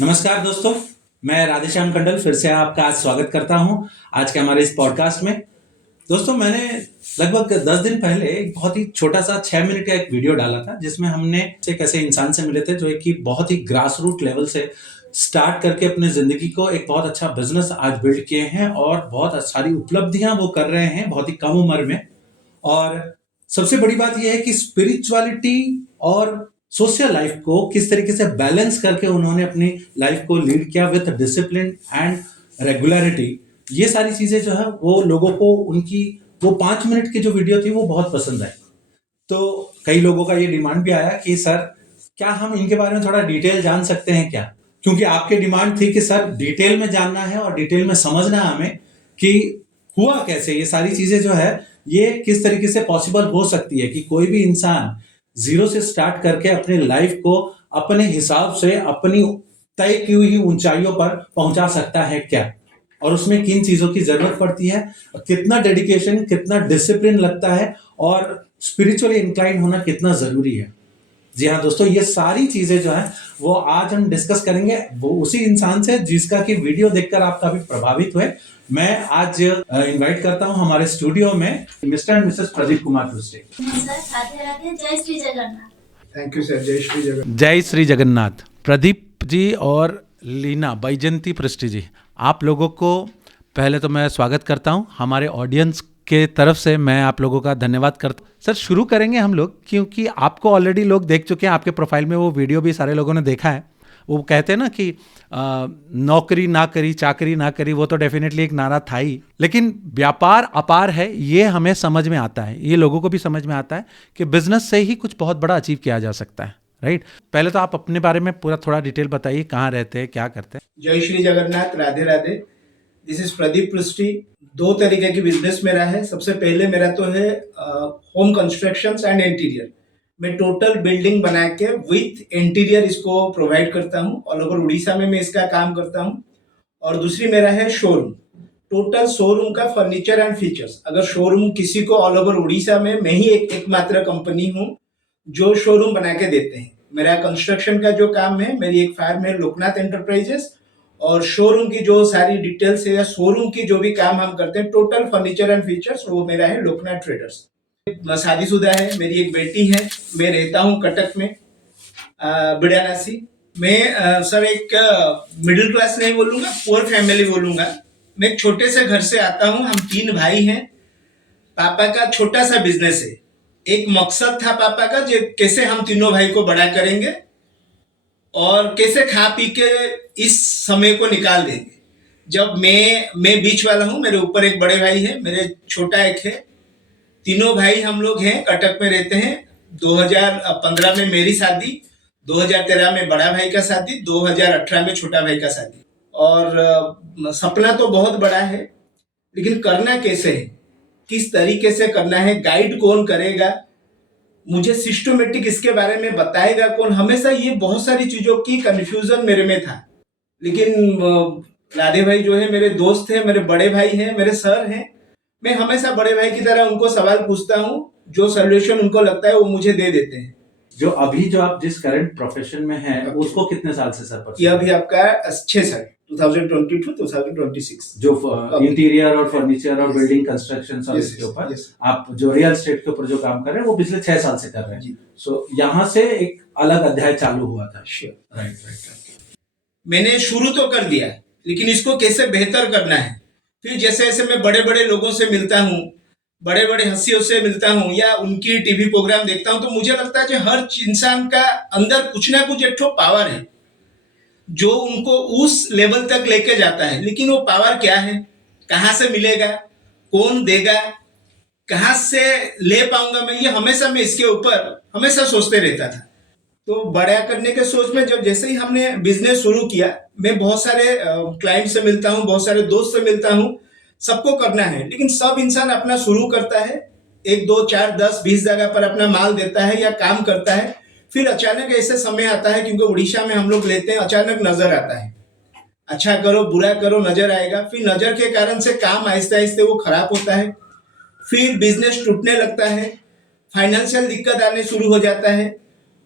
नमस्कार दोस्तों, मैं राधेश्याम कंडल फिर से आपका आज स्वागत करता हूं आज के हमारे इस पॉडकास्ट में। दोस्तों, मैंने लगभग 10 दिन पहले एक बहुत ही छोटा सा 6 मिनट का एक वीडियो डाला था जिसमें हमने एक ऐसे इंसान से मिले थे जो एक ही बहुत ही ग्रास रूट लेवल से स्टार्ट करके अपने जिंदगी को एक बहुत अच्छा बिजनेस आज बिल्ड किए हैं और बहुत सारी उपलब्धियां वो कर रहे हैं बहुत ही कम उम्र में। और सबसे बड़ी बात यह है कि स्पिरिचुअलिटी और सोशल लाइफ को किस तरीके से बैलेंस करके उन्होंने अपनी लाइफ को लीड किया विद डिसिप्लिन एंड रेगुलरिटी। ये सारी चीजें जो है वो लोगों को उनकी वो 5 मिनट की जो वीडियो थी वो बहुत पसंद आई। तो कई लोगों का ये डिमांड भी आया कि सर, क्या हम इनके बारे में थोड़ा डिटेल जान सकते हैं क्या? क्योंकि आपकी डिमांड थी कि सर डिटेल में जानना है और डिटेल में समझना है हमें कि हुआ कैसे, ये सारी चीजें जो है ये किस तरीके से पॉसिबल हो सकती है कि कोई भी इंसान जीरो से स्टार्ट करके अपने लाइफ को अपने हिसाब से अपनी तय की हुई ऊंचाइयों पर पहुंचा सकता है क्या, और उसमें किन चीजों की जरूरत पड़ती है, कितना डेडिकेशन, कितना डिसिप्लिन लगता है और स्पिरिचुअली इंक्लाइन होना कितना जरूरी है। जी हाँ दोस्तों, ये सारी चीजें जो है वो आज हम डिस्कस करेंगे वो उसी इंसान से जिसका की वीडियो देखकर आप काफी प्रभावित हुए। मैं आज इनवाइट करता हूं हमारे स्टूडियो में mister and Mrs Pradeep Kumar पृष्टे। राधे राधे, जय Shri Jagannath. Thank you sir. जय श्री जगन्नाथ। जय श्री जगन्नाथ। प्रदीप जी और लीना बैजंती पृष्टे जी, आप लोगों को पहले तो मैं स्वागत करता हूं। हमारे ऑडियंस के तरफ से मैं आप लोगों का धन्यवाद करता हूं। सर, शुरू करेंगे हम लोग, क्योंकि आपको ऑलरेडी लोग देख चुके हैं, आपके प्रोफाइल में वो वीडियो भी सारे लोगों ने देखा है। वो कहते हैं ना कि नौकरी ना करी चाकरी ना करी, वो तो डेफिनेटली एक नारा था ही, लेकिन व्यापार अपार है ये हमें समझ में आता है, ये लोगों को भी समझ में आता है कि बिजनेस से ही कुछ बहुत बड़ा अचीव किया जा सकता है, राइट? पहले तो आप अपने बारे में पूरा थोड़ा डिटेल बताइए, कहाँ रहते हैं, क्या करते हैं। जय श्री जगन्नाथ। राधे राधे। This is Pradeep Prusty. 2 तरीके की बिजनेस मेरा है। सबसे पहले मेरा तो है होम कंस्ट्रक्शंस एंड इंटीरियर। मैं टोटल बिल्डिंग बना के विथ इंटीरियर इसको प्रोवाइड करता हूँ। ऑल ओवर उड़ीसा में मैं इसका काम करता हूँ। और दूसरी मेरा है शोरूम, टोटल शोरूम का फर्नीचर एंड फीचर्स। अगर शोरूम किसी को ऑल ओवर उड़ीसा में, मैं ही एकमात्र कंपनी हूँ जो शोरूम बना के देते हैं। मेरा कंस्ट्रक्शन का जो काम है, मेरी एक फार्म है लोकनाथ एंटरप्राइजेस, और शोरूम की जो सारी डिटेल्स है या शोरूम की जो भी काम हम करते हैं, टोटल फर्नीचर एंड फीचर्स, वो मेरा है लोकनाथ ट्रेडर्स। शादीशुदा है, मेरी एक बेटी है। मैं रहता हूँ कटक में, बिड़ानासी। मैं सर एक मिडिल क्लास नहीं बोलूंगा, पुअर फैमिली बोलूंगा। मैं एक छोटे से घर से आता हूँ। हम 3 भाई हैं। पापा का छोटा सा बिजनेस है। एक मकसद था पापा का, जो कैसे हम तीनों भाई को बड़ा करेंगे और कैसे खा पी के इस समय को निकाल देंगे। जब मैं बीच वाला हूँ, मेरे ऊपर एक बड़े भाई है, मेरे छोटा एक है। तीनों भाई हम लोग हैं, कटक में रहते हैं। 2015 में मेरी शादी, 2013 में बड़ा भाई का शादी, 2018 में छोटा भाई का शादी। और सपना तो बहुत बड़ा है, लेकिन करना कैसे है, किस तरीके से करना है, गाइड कौन करेगा, मुझे सिस्टमेटिक इसके बारे में बताएगा कौन, हमेशा ये बहुत सारी चीजों की कंफ्यूजन मेरे में था। लेकिन राधे भाई जो है मेरे दोस्त हैं, मेरे बड़े भाई हैं, मेरे सर हैं। मैं हमेशा बड़े भाई की तरह उनको सवाल पूछता हूँ, जो सोल्यूशन उनको लगता है वो मुझे दे देते हैं। जो अभी जो आप जिस करंट प्रोफेशन में हैं, उसको कितने साल से सर? ये अभी आपका 6 साल, 2022-2026। जो इंटीरियर और फर्नीचर और बिल्डिंग कंस्ट्रक्शन और इसके ऊपर आप जो रियल एस्टेट के ऊपर जो काम कर रहे हैं वो पिछले 6 साल से कर रहे हैं। सो यहाँ से एक अलग अध्याय चालू हुआ था। राइट। मैंने शुरू तो कर दिया, लेकिन इसको कैसे बेहतर करना है। फिर जैसे जैसे मैं बड़े बड़े लोगों से मिलता हूँ, बड़े बड़े हस्तियों से मिलता हूँ या उनकी टीवी प्रोग्राम देखता हूँ, तो मुझे लगता है कि हर इंसान का अंदर कुछ ना कुछ एक ठो पावर है जो उनको उस लेवल तक लेके जाता है। लेकिन वो पावर क्या है, कहाँ से मिलेगा, कौन देगा, कहाँ से ले पाऊंगा मैं, ये हमेशा मैं इसके ऊपर हमेशा सोचते रहता था। तो बड़ा करने के सोच में जब जैसे ही हमने बिजनेस शुरू किया, मैं बहुत सारे क्लाइंट से मिलता हूँ, बहुत सारे दोस्त से मिलता हूँ। सबको करना है, लेकिन सब इंसान अपना शुरू करता है, 1 2 4 10 20 जगह पर अपना माल देता है या काम करता है। फिर अचानक ऐसे समय आता है, क्योंकि उड़ीसा में हम लोग लेते हैं, अचानक नजर आता है। अच्छा करो बुरा करो नजर आएगा। फिर नजर के कारण से काम आहिस्ते आहिस्ते वो खराब होता है। फिर बिजनेस टूटने लगता है, फाइनेंशियल दिक्कत आने शुरू हो जाता है,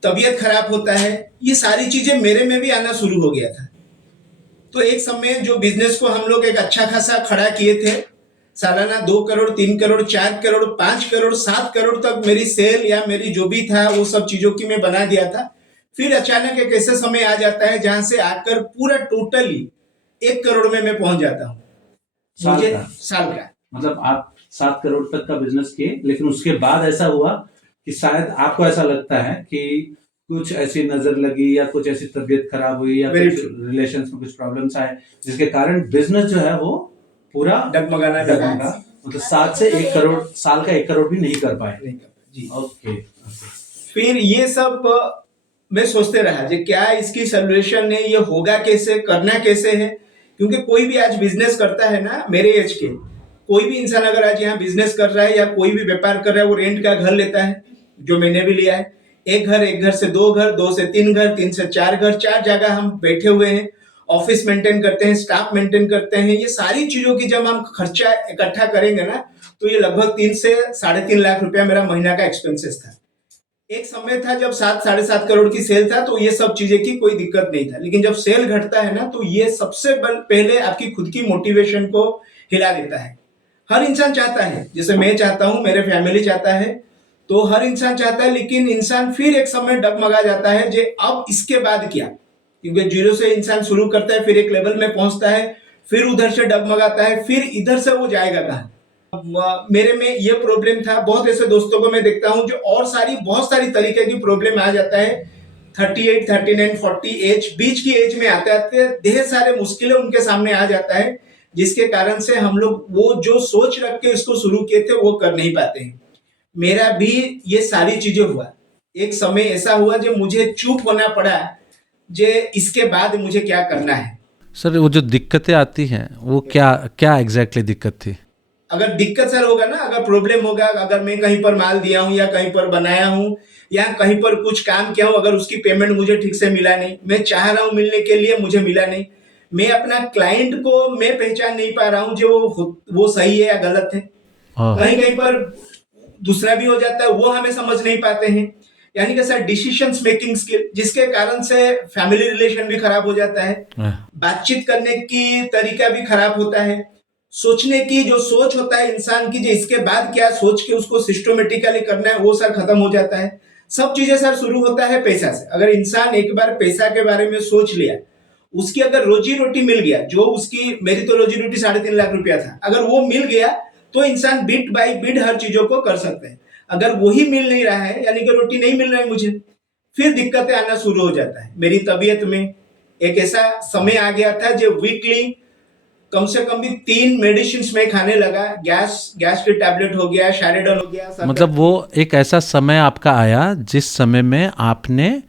तबीयत खराब होता है। ये सारी चीजें मेरे में भी आना शुरू हो गया था। तो एक समय जो बिजनेस को हम लोग एक अच्छा खासा खड़ा किए थे, सालाना 2 करोड़, 3 करोड़, 4 करोड़, 5 करोड़, 7 करोड़ तक मेरी सेल या मेरी जो भी था वो सब चीजों की मैं बना दिया था। फिर अचानक एक ऐसा समय आ जाता है जहां से आकर पूरा टोटली 1 करोड़ में मैं पहुंच जाता हूँ साल का। मतलब आप 7 करोड़ तक का बिजनेस किए, लेकिन उसके बाद ऐसा हुआ कि शायद आपको ऐसा लगता है कि कुछ ऐसी नजर लगी या कुछ ऐसी तबीयत खराब हुई या कुछ रिलेशंस में कुछ प्रॉब्लम्स आए, जिसके कारण बिजनेस जो है वो पूरा डगमगाना लगा। मतलब 7 से 1 करोड़, साल का 1 करोड़ भी नहीं कर पाए। जी। ओके। फिर ये सब मैं सोचते रहा कि क्या इसकी सोल्यूशन है, ये होगा कैसे, करना कैसे है। क्योंकि कोई भी आज बिजनेस करता है ना, मेरे एज के कोई भी इंसान अगर आज यहाँ बिजनेस कर रहा है या कोई भी व्यापार कर रहा है, वो रेंट का घर लेता है, जो मैंने भी लिया है। एक घर से 2 घर, 2 से 3 घर, 3 से 4 घर, 4 जगह हम बैठे हुए हैं, ऑफिस मेंटेन करते हैं, स्टाफ मेंटेन करते हैं। ये सारी चीजों की जब हम खर्चा इकट्ठा करेंगे ना, तो ये लगभग 3 से 3.5 लाख रुपया मेरा महीना का एक्सपेंसेस था। एक समय था जब 7-7.5 करोड़ की सेल था, तो ये सब चीजें की कोई दिक्कत नहीं था। लेकिन जब सेल घटता है ना, तो ये सबसे पहले आपकी खुद की मोटिवेशन को हिला देता है। हर इंसान चाहता है, जैसे मैं चाहता हूं, मेरे फैमिली चाहता है, तो हर इंसान चाहता है। लेकिन इंसान फिर एक समय डगमगा जाता है जे अब इसके बाद क्या, क्योंकि 0 से इंसान शुरू करता है, फिर एक लेवल में पहुंचता है, फिर उधर से डगमगाता है, फिर इधर से वो जाएगा कहां। मेरे में ये प्रॉब्लम था। बहुत ऐसे दोस्तों को मैं देखता हूं जो और बहुत सारी तरीके की प्रॉब्लम आ जाता है। 38, 39, 40 एज, बीच की एज में आते आते ढेर सारे मुश्किलें उनके सामने आ जाता है, जिसके कारण से हम लोग वो जो सोच रख के इसको शुरू किए थे वो कर नहीं पाते हैं। मेरा भी ये सारी चीजें हुआ। एक समय ऐसा हुआ जो मुझे चुप होना पड़ा, जे इसके बाद मुझे क्या करना है। सर वो जो दिक्कतें आती हैं वो क्या एग्जैक्टली दिक्कत थी? अगर दिक्कत सर होगा ना, अगर प्रॉब्लम होगा, अगर मैं कहीं पर माल दिया हूं या कहीं पर बनाया हूं या कहीं पर कुछ काम किया हूं, अगर उसकी पेमेंट मुझे ठीक से मिला नहीं, मैं चाह रहा हूं मिलने के लिए, मुझे मिला नहीं, मैं अपना क्लाइंट को मैं पहचान नहीं पा रहा हूं जो वो सही है या गलत है। कहीं पर दूसरा भी हो जाता है, वो हमें समझ नहीं पाते हैं। यानी कि सर डिसीजन मेकिंग स्किल, जिसके कारण से फैमिली रिलेशन भी खराब हो जाता है, बातचीत करने की तरीका भी खराब होता है, सोचने की जो सोच होता है इंसान की, जो इसके बाद क्या सोच के उसको सिस्टमेटिकली करना है, वो सर खत्म हो जाता है। सब चीजें सर शुरू होता है पैसा से। अगर इंसान एक बार पैसा के बारे में सोच लिया, उसकी अगर रोजी रोटी मिल गया, जो उसकी, मेरी तो रोजी रोटी 3.5 लाख रुपया था, अगर वो मिल गया तो इंसान बिट बाय बिट हर चीजों को कर सकते हैं। अगर वही मिल नहीं रहा है, यानी कि रोटी नहीं मिल रहा है मुझे, फिर दिक्कतें आना शुरू हो जाता है। मेरी तबीयत में एक ऐसा समय आ गया था जो वीकली कम से कम भी 3 मेडिसिन में खाने लगा। गैस की टैबलेट हो गया, शारेडल हो गया। मतलब वो एक ऐसा समय आपका आया जिस समय में आपने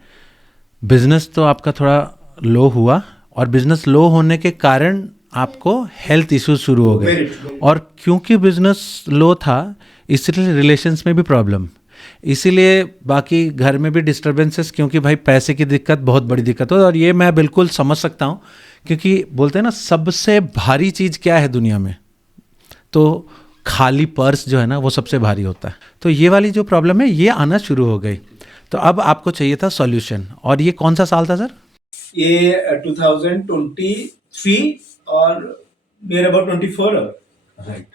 बिजनेस तो आपका थोड़ा लो हुआ, और बिजनेस लो होने के कारण आपको हेल्थ इश्यूज शुरू हो गए, और क्योंकि बिजनेस लो था इसलिए रिलेशंस में भी प्रॉब्लम, इसीलिए बाकी घर में भी डिस्टर्बेंसेस, क्योंकि भाई पैसे की दिक्कत बहुत बड़ी दिक्कत हो। और ये मैं बिल्कुल समझ सकता हूँ, क्योंकि बोलते हैं ना सबसे भारी चीज़ क्या है दुनिया में, तो खाली पर्स जो है ना वो सबसे भारी होता है। तो ये वाली जो प्रॉब्लम है ये आना शुरू हो गई, तो अब आपको चाहिए था सॉल्यूशन। और ये कौन सा साल था सर? ये 2023 और मेरे अबाउट 24। राइट।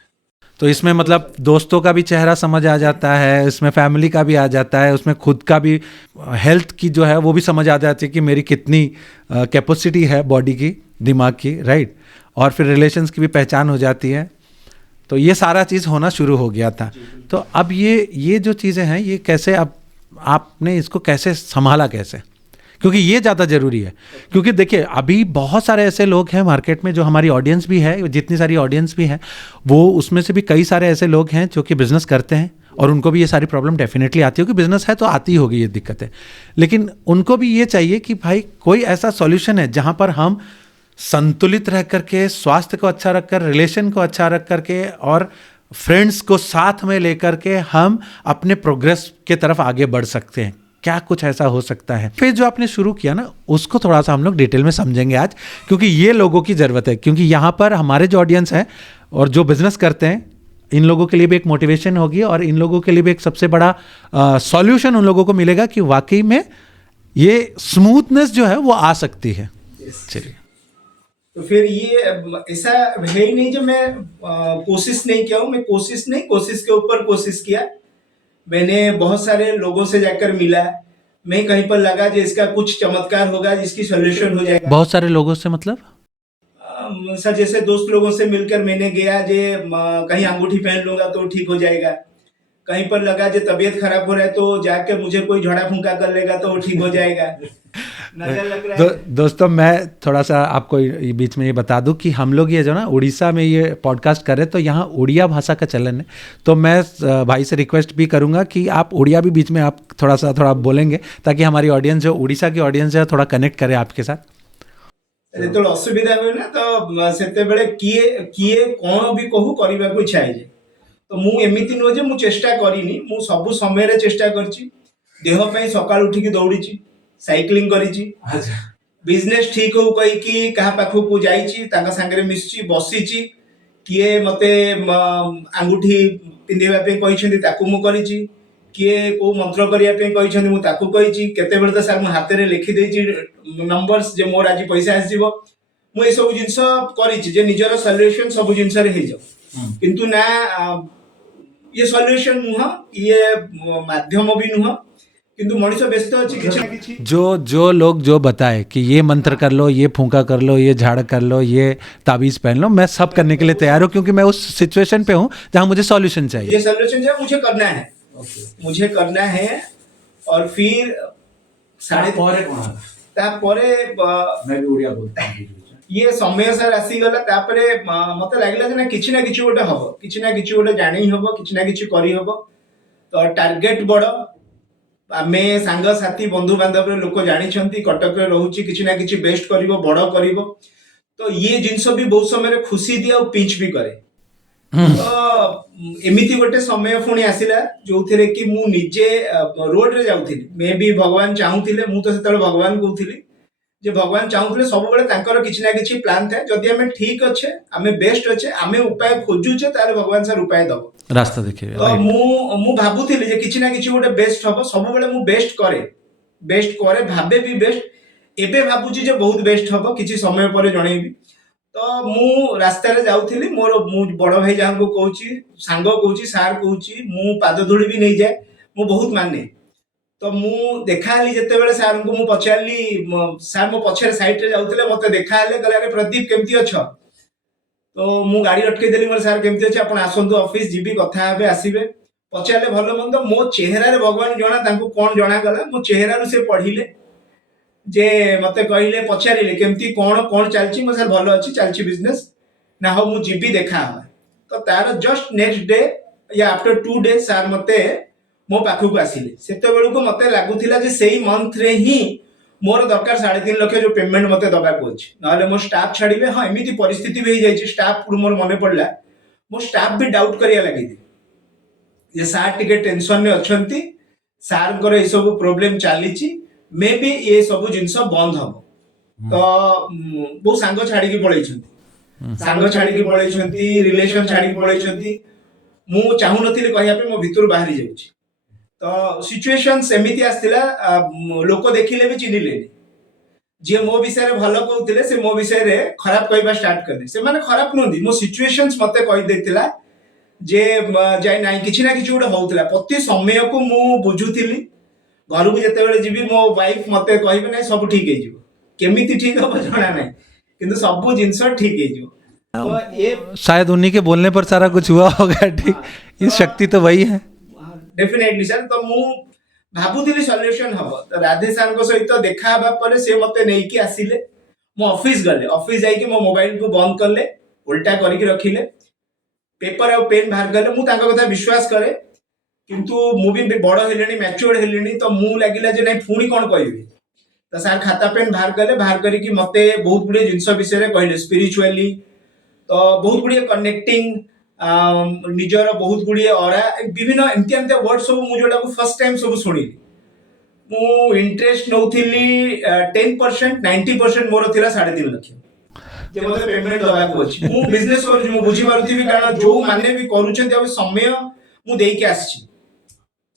तो इसमें मतलब दोस्तों का भी चेहरा समझ आ जाता है, इसमें फैमिली का भी आ जाता है, उसमें खुद का भी हेल्थ की जो है वो भी समझ आ जाती है कि मेरी कितनी कैपेसिटी है बॉडी की, दिमाग की, राइट। और फिर रिलेशंस की भी पहचान हो जाती है। तो ये सारा चीज़ होना शुरू हो गया था। तो अब ये जो चीज़ें हैं ये कैसे, अब आपने इसको कैसे संभाला, कैसे? क्योंकि ये ज़्यादा ज़रूरी है। क्योंकि देखिए अभी बहुत सारे ऐसे लोग हैं मार्केट में, जो हमारी ऑडियंस भी है, जितनी सारी ऑडियंस भी है, वो उसमें से भी कई सारे ऐसे लोग हैं जो कि बिज़नेस करते हैं, और उनको भी ये सारी प्रॉब्लम डेफिनेटली आती होगी। बिज़नेस है तो आती होगी ये दिक्कतें, लेकिन उनको भी ये चाहिए कि भाई कोई ऐसा सॉल्यूशन है जहाँ पर हम संतुलित रह करके, स्वास्थ्य को अच्छा रख कर, रिलेशन को अच्छा रख करके और फ्रेंड्स को साथ में लेकर के हम अपने प्रोग्रेस के तरफ आगे बढ़ सकते हैं। क्या कुछ ऐसा हो सकता है? फिर जो आपने शुरू किया ना, उसको थोड़ा सा हम लोग डिटेल में समझेंगे आज, क्योंकि ये लोगों की ज़रूरत है। क्योंकि यहाँ पर हमारे जो ऑडियंस है और जो बिज़नेस करते हैं, इन लोगों के लिए भी एक मोटिवेशन होगी, और इन लोगों के लिए भी एक सबसे बड़ा सॉल्यूशन उन लोगों को मिलेगा कि वाकई में ये स्मूथनेस जो है वो आ सकती है। चलिए, तो फिर ये ऐसा है ही नहीं जो मैं कोशिश नहीं किया हूँ, मैं कोशिश नहीं, कोशिश के ऊपर कोशिश किया। मैंने बहुत सारे लोगों से जाकर मिला, मैं कहीं पर लगा जो इसका कुछ चमत्कार होगा जिसकी सोल्यूशन हो जाएगा। बहुत सारे लोगों से मतलब? सर जैसे दोस्त लोगों से मिलकर मैंने गया जे कहीं अंगूठी पहन लूंगा तो ठीक हो जाएगा, कहीं पर लगा जो तबीयत खराब हो रहा है तो जाके मुझे कोई झड़ा फूंका कर लेगा तो ठीक हो जाएगा। नजर लग रहा है। दोस्तों मैं थोड़ा सा आपको बीच में ये बता दूं कि हम लोग ये जो ना उड़ीसा में ये पॉडकास्ट कर रहे हैं तो यहाँ उड़िया भाषा का चलन है, तो मैं भाई से रिक्वेस्ट भी करूँगा कि आप उड़िया भी बीच में आप थोड़ा बोलेंगे ताकि हमारी ऑडियंस जो उड़ीसा की ऑडियंस है थोड़ा कनेक्ट करे आपके साथ। ଯେତେବେଳେ ଅସୁବିଧା ହୁଏ ନା ତ ସେତେବେଳେ କିଏ କିଏ କ'ଣ ବି କହୁ କରିବାକୁ ଇଚ୍ଛା ହେଇଯାଏ। ତ ମୁଁ ଏମିତି ନୁହେଁ ଯେ ମୁଁ ଚେଷ୍ଟା କରିନି, ମୁଁ ସବୁ ସମୟରେ ଚେଷ୍ଟା କରିଛି। ଦେହ ପାଇଁ ସକାଳୁ ଉଠିକି ଦୌଡ଼ିଛି, ସାଇକ୍ଲିଂ କରିଛି, ବିଜନେସ୍ ଠିକ୍ ହଉ କହିକି କାହା ପାଖକୁ ଯାଇଛି, ତାଙ୍କ ସାଙ୍ଗରେ ମିଶିଛି, ବସିଛି, କିଏ ମତେ ଆଙ୍ଗୁଠି ପିନ୍ଧିବା ପାଇଁ କହିଛନ୍ତି ତାକୁ ମୁଁ କରିଛି, କିଏ କୋଉ ମନ୍ତ୍ର କରିବା ପାଇଁ କହିଛନ୍ତି ମୁଁ ତାକୁ କହିଛି, କେତେବେଳେ ତ ସାର୍ ମୁଁ ହାତରେ ଲେଖିଦେଇଛି ନମ୍ବର୍ସ ଯେ ମୋର ଆଜି ପଇସା ଆସିଯିବ। ମୁଁ ଏସବୁ ଜିନିଷ କରିଛି ଯେ ନିଜର ସଲ୍ୟୁସନ୍ ସବୁ ଜିନିଷରେ ହେଇଯାଉ, କିନ୍ତୁ ନା ये सॉल्यूशन नुह, ये माध्यम भी नुह, किंतु मनुष्य व्यस्त अछि किछि ना किछि। जो लोग जो बताए कि ये मंत्र कर लो, ये फूंका कर लो, ये झाड़ कर लो, ये ताबीज पहन लो, मैं सब करने के लिए तैयार हूँ क्योंकि मैं उस सिचुएशन पे हूँ जहाँ मुझे सॉल्यूशन चाहिए। ये सॉल्यूशन जो मुझे करना है, मुझे करना है। और फिर तापरे मैं भी उड़िया बोलता हूँ। ये समय सर आसीगला, तापरे मते लागला जे ना किछि ना किछि गोटे हबो, किछि ना किछि गोटे जानि हबो, किछि ना किछि करी हबो। तो टार्गेट बड़, आमे सांग साथी बंधु बांधव लोक जानिछंती कटक रे रहउची, किछि ना किछि बेस्ट करिवो, बड़ करिवो। तो ये जिंस भी बहुत समय खुशी दिया और पिंच भी करे। तो एमिति गोटे समय पुणी आसिला जो थिरे कि मु निजे रोड रे जाउथिली, मे भी भगवान चाहुथिले, मु तो सेतले भगवान कहउथिली जे भगवान चाहुथिले सब बेले तांकर किछि ना किछि प्लान थाए। जदि हमें ठीक अच्छे, हमें बेस्ट अच्छे, हमें उपाय खोजुचे, तारे भगवान सर उपाय दबो, रास्ता देखिए। तो मु भाबुथिली जे किछि ना किछि गोटे बेस्ट हबो। सब बेले मु बेस्ट करे भाबे भी बेस्ट। एबे भाबुची जे बहुत बेस्ट हबो, किछि समय परे जणैबी। तो मु रास्ता रे जाउथिली, मोर मु बड़ भाई जहां को कहूची, सांग कहूची, सार कहूची, मु पाद धूଳି भी नहीं जाए, मु बहुत माने। तो मु देखाली जेतेबेले सार को मु पचारली, सार मो पछरे साइड रे जाउथिले, मते देखाले कहले अरे प्रदीप केमती अछ। तो मु गाड़ी अटके देली, मोर सार केमती अछि, आपण आसंतु ऑफिस जीबी, कथा हेबे, आसीबे, पचारले भलो मंद। मो चेहरा रे भगवान जणा तांको कोन जणा गला, मो चेहरा रे से पढिले जे मते कहिले, पचारिले केमती कोन चलची। मो सर भलो अछि, चलची बिजनेस ना हो, मु जीबी देखा हवा। तो तार जस्ट नेक्स्ट डे या आफ्टर 2 डेज सार मते मो पाखु आसिले। सेते बेलू को मते लागुथिला जे सेही मंथ रे ही मोर दरकार 3.5 लाख जो पेमेंट मते दबा को अछि, नाले मो स्टाफ छाड़िबे। हां एमिति परिस्थिति भी जाई छि, स्टाफ पुर मोर मने पड़ला, मो स्टाफ भी डाउट करिया लागि दे जे सार टिके टेंशन में अछंती, सार को ए सब प्रॉब्लम चाली छि, मे बी ये सब जिंस बंद हबो। तो बहु सांग छाड़ी की पळै छंती, सांग छाड़ी की पळै छंती, रिलेशन छाड़ी की पळै छंती। मु चाहू नथिले कहिया पे, मो भितर बाहरी जाउछि। तो सिचुएशंस एमिति आस्तिला, लोक देखिले भी चिन्हिलेनी, जे मो विषय रे भलो कहउतिले से मो विषय रे खराब कहबा स्टार्ट करले। से माने खराब नोंदी, मो सिचुएशंस मते कहि देतिला जे जाय नाही किछि ना किछि उडे होउतिला। प्रति समय को मु बुझुतिली, घर को जेतेबेले जीबी मो वाइफ मते कहिबे नाही सब ठीक हे जिवो, केमिति ठीक हो जणा नाही, किंतु सब जिंस ठीक हे जिवो। तो ये शायद उन्हीं के बोलने पर सारा कुछ हुआ होगा। ठीक, ये शक्ति तो वही है। Definitely sir. तो मु भाबुथिली सॉल्यूशन हबो। तो राधे सर को सहित देखा हबा परे से मते नै कि आसिले, मो ऑफिस गले, ऑफिस जाई कि मो मोबाइल को बंद करले, उल्टा करी कि रखिले, पेपर और पेन बाहर गले। मु तांका कथा विश्वास करे, किंतु मु भी बड़ हेलेनी, मैच्योर्ड हेलेनी। तो मु लागिला जे नै फुणी कोन कहिबे। तो सर खाता पेन बाहर गले, बाहर करी कि मते बहुत गुडे जिंस विषय रे कहले, स्पिरिचुअली तो बहुत गुडे कनेक्टिंग, निजर बहुत गुड़िए ऑरा, विभिन्न एमती एमती वर्ड सब मु जोटा को फर्स्ट टाइम सब सुनिली। मु इंटरेस्ट नउथिली 10%, 90% मोर थिला 3.5 लाख जे मते पेमेंट दबा को अछि। मु बिजनेस कर मु बुझी पारुथिबी, कारण जो माने भी करूछन्ती अब समय मु देई के आछि,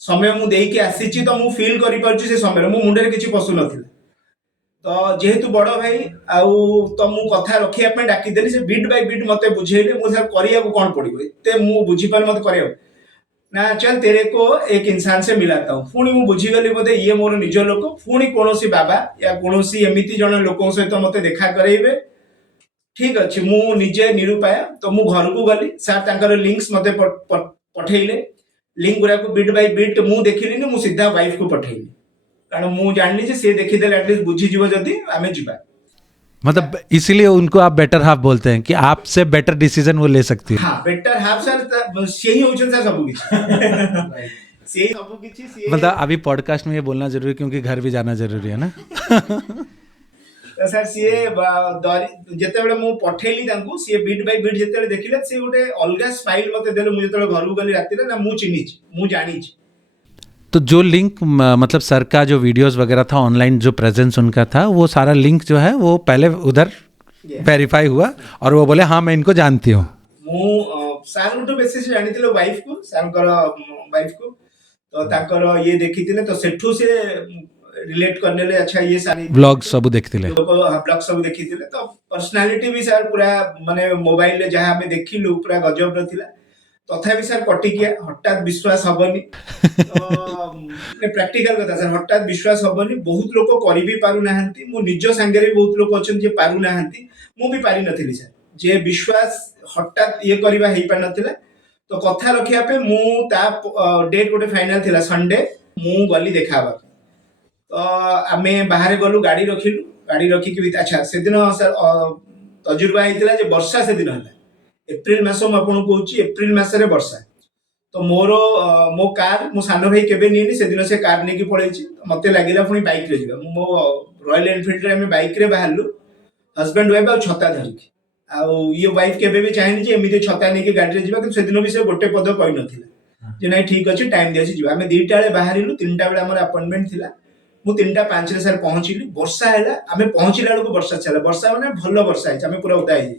समय मु देई के आसीछि। तो मु फील करि पारुछि से समय मु मुंडे किछि पसु नथिला। तो जेहेतु बड़ भाई आउ तो मु कथा रखिया पे डाकिदेली से बीट बाय बीट मते बुझेइले मु सर करिया को कोन पड़िबो एते मु बुझी पार मते करिया ना चल तेरे को एक इंसान से मिलाता हूँ पुणी मु बुझीगली बोधे ये मोर निज लोक पुणी कौन बाबा या कौन एमती जन लोक सहित मते देखा करेइबे ठीक अच्छे मु निजे निरुपाया तो मु घर को गली सर तांकर लिंक्स मते पठेइले लिंक गुरा को बिट बाय बिट मु देखिलिनी मु सीधा वाइफ को पठेइली कारण मु जानली जे से देखिदेले एटलीस्ट बुझी जीवो जदी आमे जिबा मतलब इसीलिए उनको आप बेटर हाफ बोलते हैं कि आपसे बेटर डिसीजन वो ले सकती है। हाँ बेटर हाफ सर से ही होचन सर सब किछ से ही सब किछ मतलब अभी पॉडकास्ट में ये बोलना जरूरी है क्योंकि घर भी जाना जरूरी है ना। सर सी जेतेबेले मु पठेली तांकू सी बीट बाय बीट जेतेबेले देखिले सी गोटे अलगा स्माइल मते देले मु जेतेबेले घर को गली राती रे ना मु चिन्हिच मु जानिच। तो जो लिंक मतलब सर का जो वीडियोस वगैरह था ऑनलाइन जो प्रेजेंस उनका था वो सारा लिंक जो है वो पहले उधर वेरीफाई हुआ और वो बोले हाँ मैं इनको जानती हूँ। मु सर तो बेसिस जानितिले वाइफ को सर वाइफ को तो ताकर ये देखितिले तो सेठू से रिलेट करने ले अच्छा ये सारी ब्लॉग सब देखतिले ब्लॉग सब देखितिले तो पर्सनालिटी भी सर पूरा माने मोबाइल ले जहां हमें देखिलु पूरा गजब रथिला तथा भी सर कटिकिया हठात विश्वास हबनी तो प्रैक्टिकल कथा सर हठात विश्वास हबनी बहुत लोग करि भी पारु नाहंती मु निज संगे रे बहुत लोग अछन जे पारु नाहंती मु भी पारि नथिली सर जे विश्वास हठात ये करबा हेई पार नथिला तो कथा रखिया पे मु ता डेट गोटे फाइनल थिला संडे मु गली देखाबा तो आमे बाहर गलु गाड़ी रखी कि अच्छा से दिन सर तजुर्बा हेतिला जे वर्षा से दिन हला एप्रिल मास मु आपन कहूची एप्रिल मास रे वर्षा तो मोरो मो कार मो सानो भाई केबे नीनी से दिन से कार ने की पळेची मते लागिला पुनी बाइक रे जिबा मो रॉयल एनफील्ड रे हम बाइक रे बाहरलु हस्बैंड वाइफ आ छता धरिकी आ ये वाइफ केबे भी चाहेनी जे एमिते छता ने की गाड़ी रे जिबा कि से दिन भी से गोटे पद कहि नथिला जे नै ठीक अछि टाइम दियासी जिबा हमें 2टा बेले बाहरिलु 3टा बेले हमर अपॉइंटमेंट थिला मु 3:05 रे सर पहुंचिली वर्षा हैला हमें पहुंचिला को वर्षा चला वर्षा माने भलो वर्षा है हमें पूरा उदा है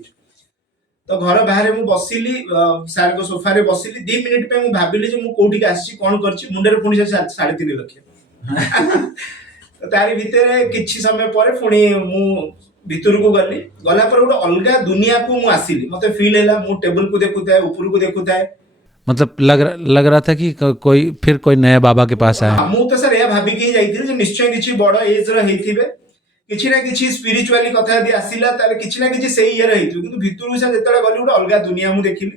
तो घर बाहर मु बसिली सर को सोफा रे बसिली 2 मिनिट पे मु भाबिली जे मु कोठी के आसी कोन करछि मुंडे रे पुनी 3.5 लाख तो तारी भीतर किछि समय पर पुनी मु भीतर को गली गला पर गोटे अलगा दुनिया को मु आसिली मते फील हैला मु टेबल को देखुताय ऊपर को देखुताय मतलब लग रहा था कि कोई नया बाबा के पास आया। मु तो सर या भाबी के जाइथिले जे निश्चय किछि बड़ एज रो हेथिबे किछि ना किछि स्पिरिचुअली कथा यदि आसिला ताले किछि ना किछि सेही ये रहितु किंतु भितरु से जेतले गली गोटे अलगा दुनिया मु देखिली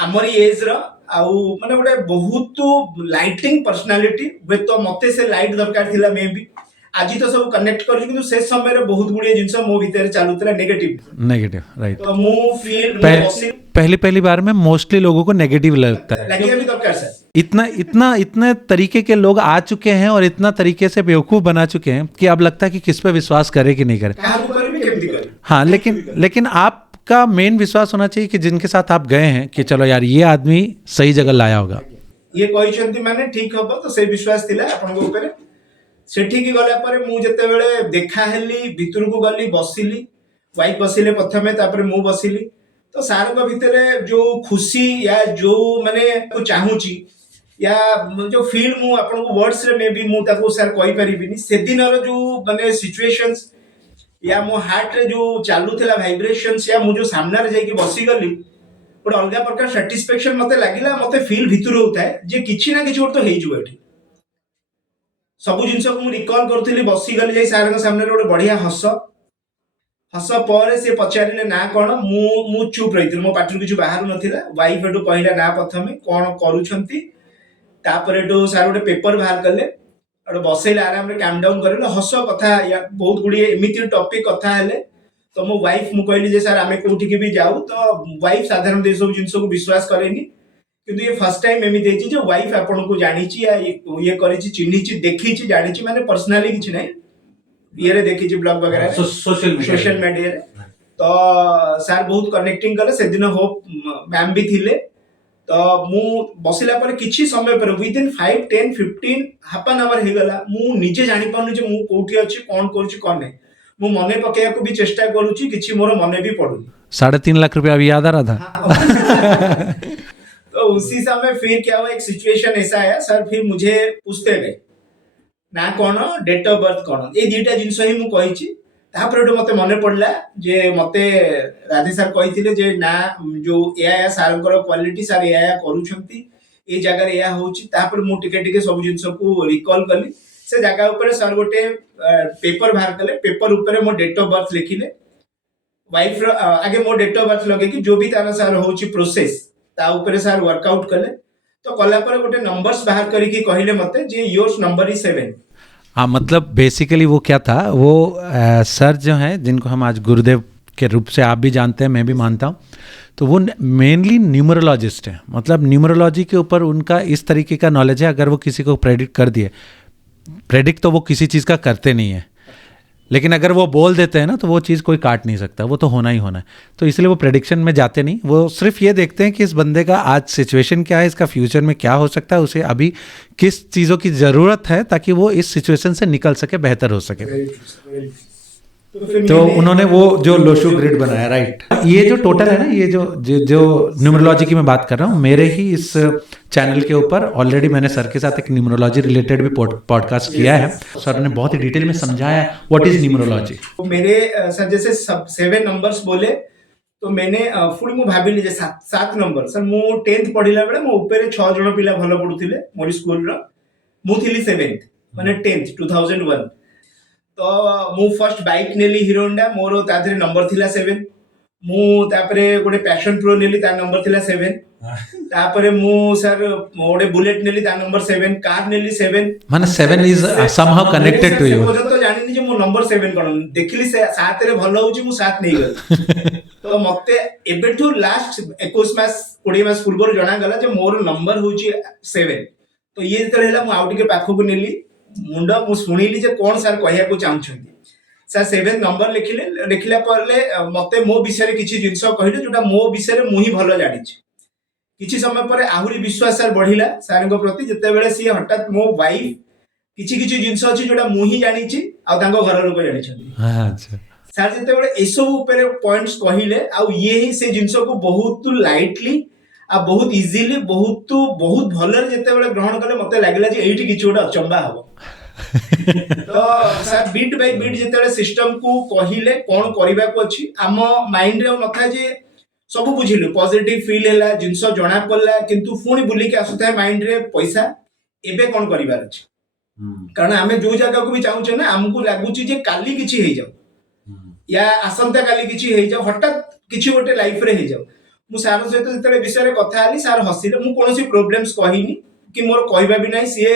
हमरी एज रो आउ माने गोटे बहुत लाइटिंग पर्सनालिटी बे तो मते से लाइट दरकार थिला मे बी आज तो सब कनेक्ट कर किंतु से समय रे बहुत गुडी जिंस मो भीतर चालुतला नेगेटिव राइट तो मु फील पहली बार में मोस्टली लोगों को नेगेटिव लगता है लगे भी दरकार सर इतने तरीके के लोग आ चुके हैं और इतना तरीके से बेवकूफ बना चुके हैं कि अब लगता है कि किस पे विश्वास करे कि नहीं करे। हाँ लेकिन आपका मेन विश्वास होना चाहिए कि जिनके साथ आप गए हैं कि चलो यार ये आदमी सही जगह लाया होगा ये कहिसंती माने ठीक हबो तो से विश्वास थिला आपन को ऊपर सेठी की गला पर मु जते बेले देखा हेली भीतर को गली बसिली वाइफ बसिले प्रथमे तापर मु बसिली तो सार को भीतर जो खुशी या जो माने को चाहूची या जो फील मु आपन को वर्ड्स रे मे बी मु ताको सर कहि परिबिनी से दिन रो जो माने सिचुएशंस या मो हार्ट रे जो चालू थिला वाइब्रेशंस या मु जो सामने रे जाई के बसी गली गोटे अलग प्रकार सैटिस्फैक्शन मते लागिला मते फील भीतर होता है जे किछि ना किछि तो हेइ जु एठी सबु जिंस को मु रिकॉल करथली बसी गली जाई सार के सामने गोटे बढ़िया हस पर से पचारिले ना कोन मु चुप रहिथिल मो पाटरु किछु बाहर नथिला वाइफ एटू कहिला ना प्रथमे कोन करूछंती तापर एटू सार गोटे पेपर बाहर करले एटू बसैले आराम रे काम डाउन करले हस कथा या बहुत गुडी एमिति टॉपिक कथा हेले तो मो वाइफ मु कहली जे सर आमे कोठी के भी जाऊ तो वाइफ साधारण दे सब जिंस को विश्वास करेनी किंतु ये फर्स्ट टाइम एमिति हेची जे वाइफ आपन को जानिची या ये करिची चिन्हिची देखिची जानिची माने पर्सनली किछि नै ये रे देखिची ब्लॉग वगैरह सोशल मीडिया रे तो सर बहुत कनेक्टिंग कले से दिन होप मैम भी थिले तो मु बसिला पर किछि समय पर within 5 10 15 half an hour हे गला मु निजे जानि पानु जे मु कोठी अछि कोन करूची कोन नै मु मने पकेया को भी चेष्टा करूची किछि मोर मने भी पडुनी 3.5 लाख रुपया अभी याद आ रहा था। तो उसी समय फिर क्या हुआ एक सिचुएशन ऐसा आया सर फिर मुझे पूछते गए ना कौन डेट ऑफ बर्थ कौन ये दुईटा जिनस ही मुझे कही मत मन पड़ा जे मत राधे सार कही जे ना जो या सार क्वालिटी सार या करुँच ये जगह या होके सब जिन को रिकॉल कली से जगह उपर सर गोटे पेपर बाहर कले पेपर उपर मो डेट ऑफ बर्थ लिखिले वाइफ आगे मो डेट ऑफ बर्थ लगे जो भी तार सार हो प्रोसेस ता ऊपर सार वर्कआउट कले तो कला पर गोटे नंबर्स बाहर करके कहले मते जे योर नंबर इज 7। हाँ, मतलब बेसिकली वो क्या था, वो सर जो हैं जिनको हम आज गुरुदेव के रूप से आप भी जानते हैं, मैं भी मानता हूँ, तो वो मेनली न्यूमरोलॉजिस्ट हैं। मतलब न्यूमरोलॉजी के ऊपर उनका इस तरीके का नॉलेज है, अगर वो किसी को प्रेडिक्ट कर दिए, प्रेडिक्ट तो वो किसी चीज़ का करते नहीं है, लेकिन अगर वो बोल देते हैं ना तो वो चीज़ कोई काट नहीं सकता, वो तो होना ही होना है। तो इसलिए वो प्रेडिक्शन में जाते नहीं, वो सिर्फ ये देखते हैं कि इस बंदे का आज सिचुएशन क्या है, इसका फ्यूचर में क्या हो सकता है, उसे अभी किस चीज़ों की ज़रूरत है ताकि वो इस सिचुएशन से निकल सके, बेहतर हो सके। तो उन्होंने वो जो लोशो ग्रिड बनाया, राइट। ये जो टोटल है ना, ये जो न्यूमरोलॉजी की मैं बात कर रहा हूँ, मेरे ही इस चैनल के ऊपर ऑलरेडी मैंने सर के साथ एक न्यूमरोलॉजी रिलेटेड भी पॉडकास्ट किया है। सर ने बहुत ही डिटेल में समझाया व्हाट इज न्यूमरोलॉजी। मेरे सर जैसे 7 नंबर्स बोले तो मैंने पुणी मु भाविली जे 7 नंबर सर मु 10th पढ़िला बेले मो ऊपर 6 जण पिला भलो पढुथिले मोर स्कूल रो मु थिली 7th माने 10th 2001 तो मु फर्स्ट बाइक नेली हीरो होंडा मोर तादरे नंबर थिला 7 मु तापरे गोटे पैशन प्रो नेली ता नंबर थिला 7 तापरे मु सर गोटे बुलेट नेली ता नंबर 7 कार नेली 7 माने 7 is somehow connected to you. तो जानिनी जे मो नंबर 7 कोन देखिली से 7 रे भलो होची मु 7 नै गल तो मते एबेठू लास्ट 21 मास 20 मास पूर्व जना गला जे मोर नंबर होची 7 तो ये जतरे हला मु आउट के पाखो को नेली मुंडा मु सुनिली जे कोन सर कहया को चाहछन सर 7 नंबर लिखिला परले मते मो विषय रे किछि जिंस कहले जोटा मो विषय रे मुही भलो जानि किछि समय पर आहुरी विश्वास सर बढ़िला सर को प्रति जते बेले सी हठात मो वाइफ किछि जिंस अछि जोटा मुही जानि छि आ तांको घर लोक जानि छथि। अच्छा सर जते बेले एसो ऊपर पॉइंट्स कहिले आ ये ही से जिंस को बहुत लाइटली आ बहुत इजीली बहुत भलर जते बेले ग्रहण कले मते लागिला जे एठी किछि गोटा अचंबा हबो तो सर बीट बाय बीट जते सिस्टम को कहिले कोन करबा को अछि आम माइंड रे नथा जे सब बुझिलु पॉजिटिव फील हैला जिंस जणा पड़ला किंतु पुणी बुली के आसुता है माइंड रे पैसा एबे कोन करिवार अछि कारण आमे जो जगह को भी चाहू छे ना हमको लागु छी जे काली किछि हे जाऊ या आसंता काली किछि हे जाऊ हठात किछि गोटे लाइफ रे हे जाऊ मु सार सहित जते विषय रे कथा आली सार हसिले मु कोनोसी प्रॉब्लम्स कहिनी कि मोर कहबा भी नाही सिए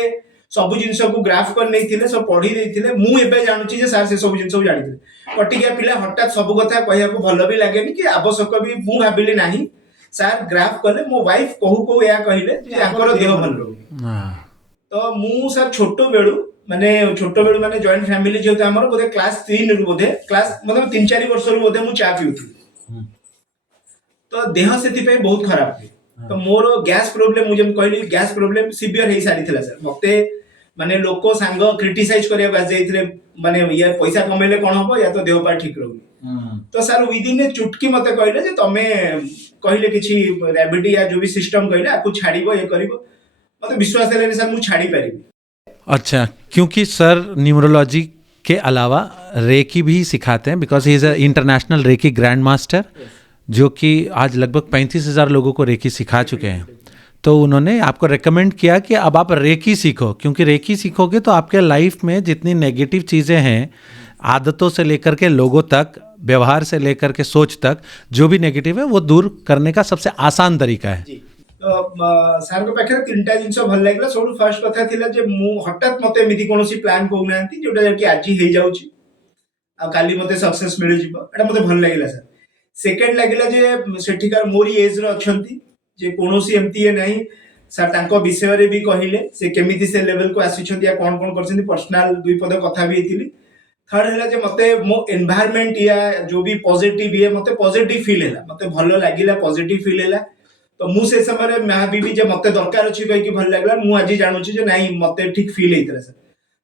सब जिनस को ग्राफ कर नहीं थिले सब पढ़ी देथिले मु एबे जानुची जे सार से सब जिनस जानिथिले कटिया पिला हठात सब कथा कहया को भलो भी लागेनी कि आवश्यक भी मु भाबिली नाही सार ग्राफ कले मो वाइफ कहू या कहिले जे आकर देह भल तो मु सर छोटो बेलू माने जॉइंट फैमिली जो हमर बोधे क्लास 3 रु बोधे क्लास मतलब 3-4 वर्ष रु बोधे मु चा पिउथि तो देह सेति पे बहुत खराब थी तो मोर गैस प्रॉब्लम मुझे कहली गैस प्रॉब्लम सिवियर हे सारी थिला सर मते माने लोको सांग क्रिटिसाइज करिया बास जाइथिले माने ये पैसा कमेले कोन हबो या तो देह पा ठीक रहू तो सर विद इन ए चुटकी मते कहले जे तमे कहले किछि रैबिडी या जो भी सिस्टम कहले आकु छाड़ीबो ये करिवो मते विश्वास देले सर मु छाड़ी पारिबी। अच्छा, क्योंकि सर न्यूमरोलॉजी के अलावा रेकी भी सिखाते हैं, because he is a international reiki grand master, जो कि आज लगभग 35,000 लोगों को रेकी सिखा चुके हैं। तो उन्होंने आपको रेकमेंड किया कि अब आप रेकी सीखो, क्योंकि रेकी सीखोगे तो आपके लाइफ में जितनी नेगेटिव चीज़ें हैं, आदतों से लेकर के लोगों तक, व्यवहार से लेकर के सोच तक, जो भी नेगेटिव है वो दूर करने का सबसे आसान तरीका है। तो सर को पाखे 3टा जिंस भल लागला। सब फर्स्ट कथा थिला जे मु हठात मते एमिति कोनोसी प्लान को नांती जोटा कि आज हे जाउची आ काली मते सक्सेस मिल जिवो, एटा मते भल लागला सर। सेकंड लागिला जे सेठिकार मोरी एज रो अछंती जे कोनोसी एमती ए नाही सर तांको विषय रे भी कहिले से केमिति से लेवल को आसीछंती या कोन कोन करछंती पर्सनल दुई पद कथा भी हेतिली। थर्ड हैला जे मते मो एनवायरनमेंट या जो भी पॉजिटिव ये मते पॉजिटिव फील हैला, मते भलो लागिला, पॉजिटिव फील हैला। तो मु से समय रे महाबीबी जे मते दरकार अछि कहि कि भल लागला, मु आज जानुछि जे नाही मते ठीक फील हेतला सर।